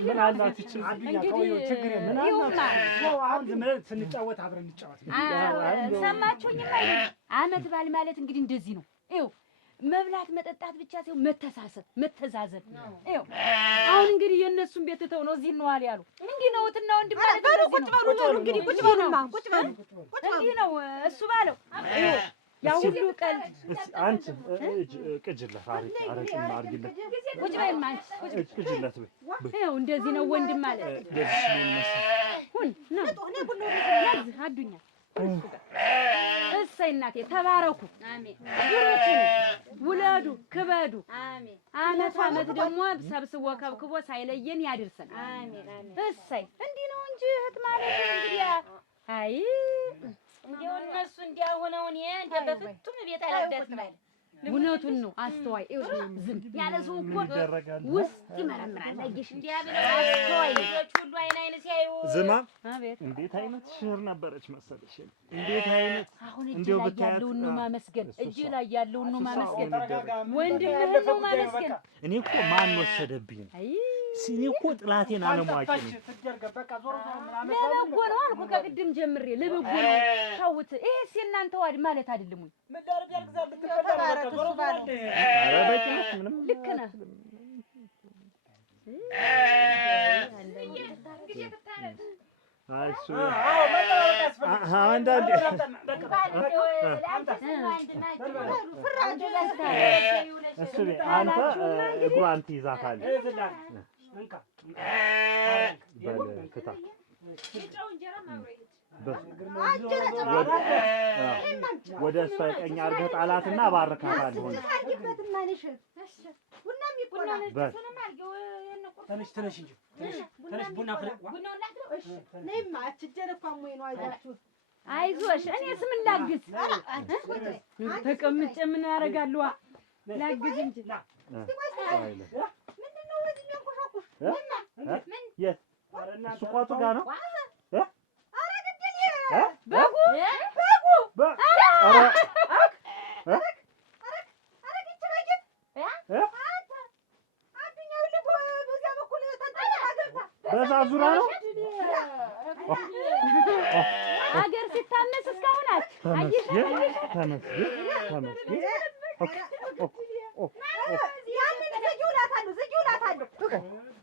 ምን አላት እቺ አዱኛ ቆየው ችግር ምን አላት? አሁን ዝም ብለን ስንጫወት አብረን እንጫወት። ሰማችሁኝ? ዓመት በዓል ማለት እንግዲህ እንደዚህ ነው። ይኸው መብላት መጠጣት ብቻ ሳይሆን መተዛዘብ። ይኸው አሁን እንግዲህ የእነሱን ቤት ትተው ነው እዚህ እንዋል ያሉ። እንዲህ ነው እህትና ወንድም ማለት ነው። ቁጭ በሉ እንግዲህ ቁጭ በሉማ ቁጭ በሉ። እንዲህ ነው እሱ ባለው። ይኸው ያው ሁሉ ቀልድ አንቺ ቅጅለት አረቂ ማርግለት ቁጭ በይማ አንቺ ቅጅለት በይ። ይኸው እንደዚህ ነው ወንድም ማለት ሁን ነው አዱኛ። እሰይ እናቴ ተባረኩ። አሜን። ውለዱ ክበዱ። አሜን። ዓመት ደግሞ ሰብስቦ ከብክቦ ሳይለየን ያድርሰን። አሜን አሜን። እሰይ እንዲህ ነው እንጂ እህት ማለት እንግዲህ አይ እንደው እነሱ እንዲያሆነው እኔ እንደ በፍጹም ቤት አላዳትም አይደል? እውነቱን ነው። አስተዋይ ዝም ያለ ሰው እኮ ውስጥ ይመረምራል። አየሽ እንዲያብለው አስተዋይ ልጆች ሁሉ አይን ሲያዩ ዝማ እንዴት አይነት ሽር ነበረች መሰለሽ? እንዴት አይነት እንደው ያለውን ነው ማመስገን፣ እጅ ላይ ያለውን ነው ማመስገን፣ ወንድምህን ነው ማመስገን። እኔ እኮ ማን ወሰደብኝ? እኔ እኮ ጥላቴን አለሟቂ ነኝ። ለበጎ ነው አልኩ ከቅድም ጀምሬ ለበጎ ነው። ተውት። ይሄስ የእናንተ ዋድ ማለት አይደለም ወይ? ኧረ በቂ ነሽ ምንም ልክ ነህ። አንዳንዴ እሱ አንተ እግሯን ትይዛታለህ። በል ፍታ ወደ እሷ ቀኝ አድርገህ ጣላትና ባርካታለሁ። ተነሽ እንጂ ተነሽ ቡና አይዞሽ እኔስ ምን ላግዝ? ተቀምጬ ምን አደርጋለሁ? ላግዝ እንጂ የት ሱቋቱ ጋር ነው? በጉ በዛ ዙሪያ ነው አገር ሲታመስ እስካሁን ተመስገን።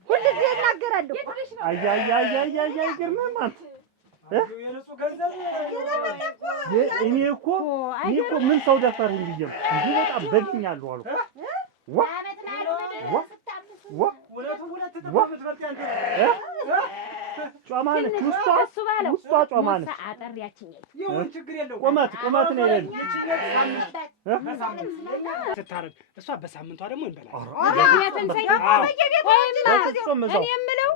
ሁልጊዜ እናገራለሁ። አይገርምም አንተ እኔ እኮ ምን ሰው ደፈርኝ ብዬ እንጂ በጣም በግኛለሁ አሉ። ጮማነች ውስጧ ጮማነች። ቁመት ነው የሌለው ስታረግ እሷ በሳምንቷ ደግሞ እንበላለን። እኔ የምለው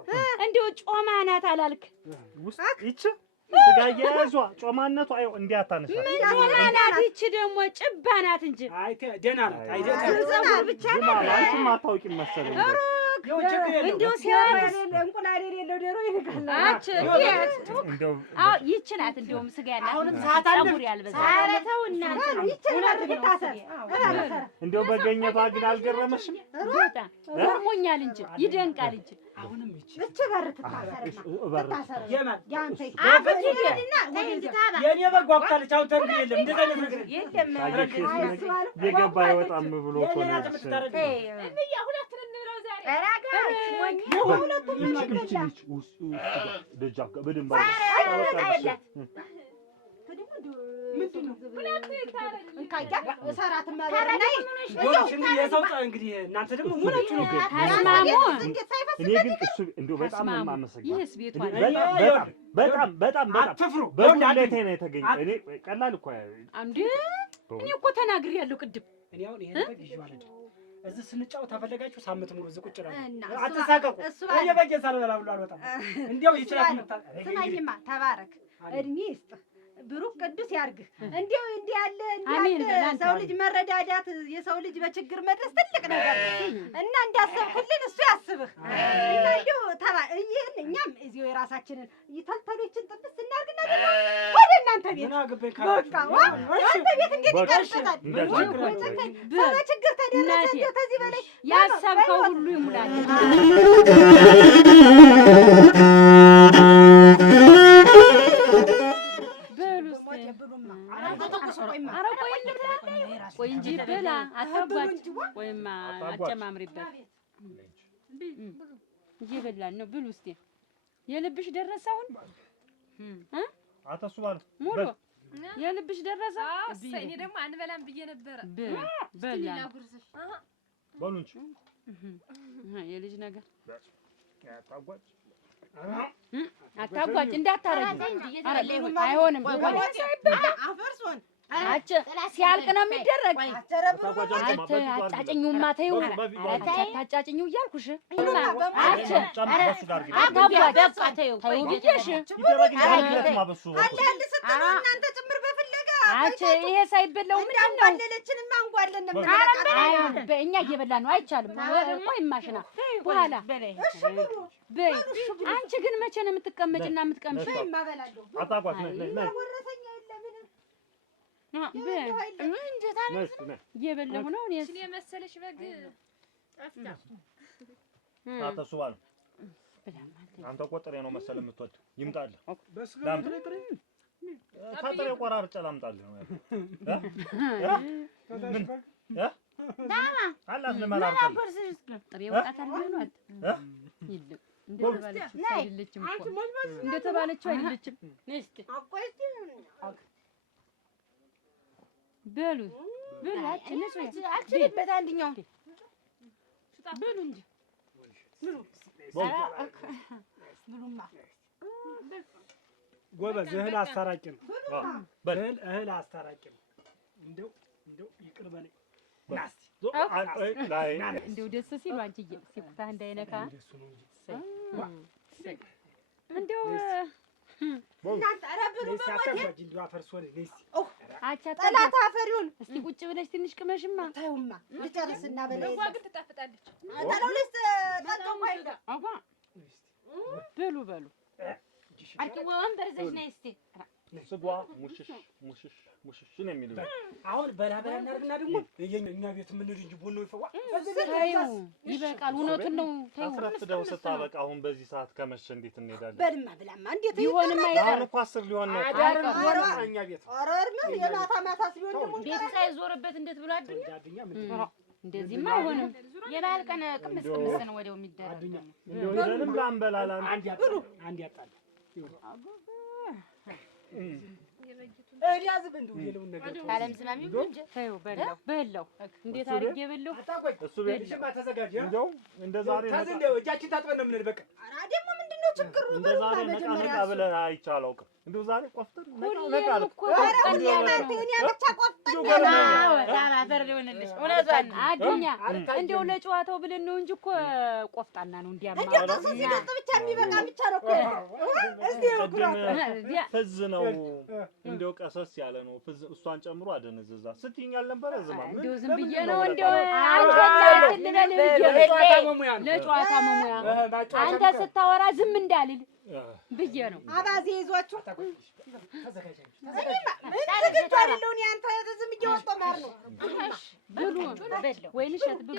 እንደው ጮማ ናት አላልክ? ይቺ ስጋ እየያዟ ጮማነቷ አይው እንዲህ አታነሳም። ምን ጮማ ናት? ይቺ ደግሞ ጭባ ናት እንጂ ደህና ናት። አንቺም አታውቂም መሰለኝ። እንደው ሲያወራስ እንቁላል የሌለው ዶሮ ይልካል። ይቺ ናት እንደውም ስጋ ያላት ፀጉር ያልበዛ። ኧረ ተው እናንተ እንደው በገኘቷ ግን አልገረመሽም? በጣም ገርሞኛል እንጂ ይደንቃል እንጂ አሁንም እቺ በር ትታሰር የኔ በግ ጓጉታለች። አሁን ተርግ የለም እንደዛ ነገር የለም። የገባ አይወጣም ብሎ እኮ ነው እንግዲህ እናንተ ደግሞ ሙላችሁ ነው። እኔ ግን እሱ እንደው በጣም ነው የማመሰግነው። በጣም አትፍሩ። በሁለቴ ነው የተገኘው። እኔ ቀላል እኮ አንዴ እኔ እኮ ተናግሬያለሁ ቅድም። እኔ አሁን ይሄን ነገር ይዤዋለሁ። እዚህ ስንጫወት ተፈለጋችሁ ሳምንት ሙሉ እዚህ ቁጭ እላለሁ። አትሳቀቁ። እኔ በጌ ሳልበላ ብሎ አልወጣም። እንዲያው ይችላል። ስማኝማ ተባረክ፣ እድሜ ይስጥ፣ ብሩክ ቅዱስ ያርግህ። እንዲያው እንዲህ ያለ ሰው ልጅ መረዳዳት፣ የሰው ልጅ በችግር መድረስ ትልቅ ነገር እና እንዳሰብክልን እሱ ያስብህ እና እንዲያው ይህን እኛም እዚሁ የራሳችንን ተልተሎችን ጥብስ እናድርግና ደግሞ ወደ እናንተ ቤት በቃ እናንተ ቤት እንዴት ይቀርበታል? በችግር ተደረሰ እንዲያው ከዚህ በላይ ያሰብከው ሁሉ ይሙላል። ቆይ እንጂ ብላ አታጓጭ። ወይማ አጨማምሪበት። እየበላን ነው። ብሉ እስኪ። የልብሽ ደረሰ አሁን? አተሱ ባል ሙሉ የልብሽ ደረሰ? እኔ ደግሞ አንበላም ብዬ ነበረ። በላ በሉ እንጂ የልጅ ነገር አታጓጭ እንዳታረጊ። አይሆንም። አፈርሶን ሲያልቅ ነው የሚደረግ። አጫጭኙማ ተይው፣ አታጫጭኙ እያልኩሽ ይሄ ሳይበላው ምንድን ነው? እኛ እየበላ ነው። አይቻልም እኮ ይማሽና በኋላ በይ። አንቺ ግን መቼ ነው የምትቀመጭና የምትቀምሽ? እየበላሁ ነው። እኔስ የመሰለሽ በግ ጠፍታ አተሱባል አንተ ቆጥሬ ነው መሰለ የምትወድ ይምጣልህ። ከጥሬ ቆራርጬ ላምጣልህ ነው ዳማ አላት ለማላርከም ጎርስሽ እስኪ ጥሬ ወጣታል ቢሆን ይልቅ እንደተባለችው አይደለችም እኮ እንደተባለችው አይደለችም። እስኪ በሉ ብላችሁ ነሱ አልችልበት አንድኛው ብሉ እንጂ ብሉማ ጎበዝ እህል አስታራቂ ነው። እህል አስታራቂ ነው። እንደው ይቅር በለኝ ናስቲ እንደው ደስ ሲሉ አንቺዬ ሲኩታህ እንዳይነካ እንደው ጠላት አፈሪውን እስቲ ቁጭ ብለሽ ትንሽ ቅመሽማ ታዩማ ልጨርስና በላይ ግን ትጣፍጣለች። ጠላውልስ ጠጣው አይዳ በሉ በሉ አንቺ ወንበር ዘሽ ነይ እስቲ ስጓ ሙሽሽ ነው የሚለው። አሁን በላ እናድርግና ደግሞ እኛ ቤት የምንሄድ እንጂ ቡኖ ይፈዋ ታዩ ይበቃል። እውነቱን ነው። ታዩ አስረፍደው ስታበቃ አሁን በዚህ ሰዓት ከመሸ እንዴት እንሄዳለን? በልማ ብላማ እንዴት ቢሆንም አሁን እኮ 10 ሊሆን ነው። እኛ ቤት አረርም የማታ ሲሆን ደግሞ ቤት ሳይዞርበት እንዴት ብሎ አዱኛ እንደዚህማ አይሆንም። የበዓል ቀን ቅምስ ነው ወዲያው የሚደረግ እንደውም ላምበላላ አንድ ያጣል ያዝብ እንደው የለውን ነገር ካለም ስማሚ እንጂ ታዩ በላው እንዴት አድርጌ በላው እሱ ቤትሽማ ተዘጋጀ። እንደው እንደ ዛሬ እንደው እጃችን ታጥበን ነው የምንሄድ። በቃ ኧረ ደግሞ ምንድነው ችግሩ? እንደ ዛሬ ነቃ ብለህ አይቻለው። እንደው ዛሬ ቆፍተን ነቃ እኮ አዱኛ እንደው ለጨዋታው ብለን ነው እንጂ እኮ ቆፍጣና ነው እንዲያማ ብቻ የሚበቃ ብቻ ነው እኮ ፍዝ ነው እንደው ቀሰስ ያለ ነው። ፍዝ እሷን ጨምሮ አደነዘዛ ስትይኝ አልነበረ? እንደው ዝም ብዬ ነው እንደው ለጨዋታ መሙያ አንተ ስታወራ ዝም እንዳልል ብዬ ነው። አባዜ ይዟችሁ ዝግጁ አይደለሁ እኔ አንተ ዝም እየወጣሁ ማር ነው። ብሉ ወይንሸት ብሉ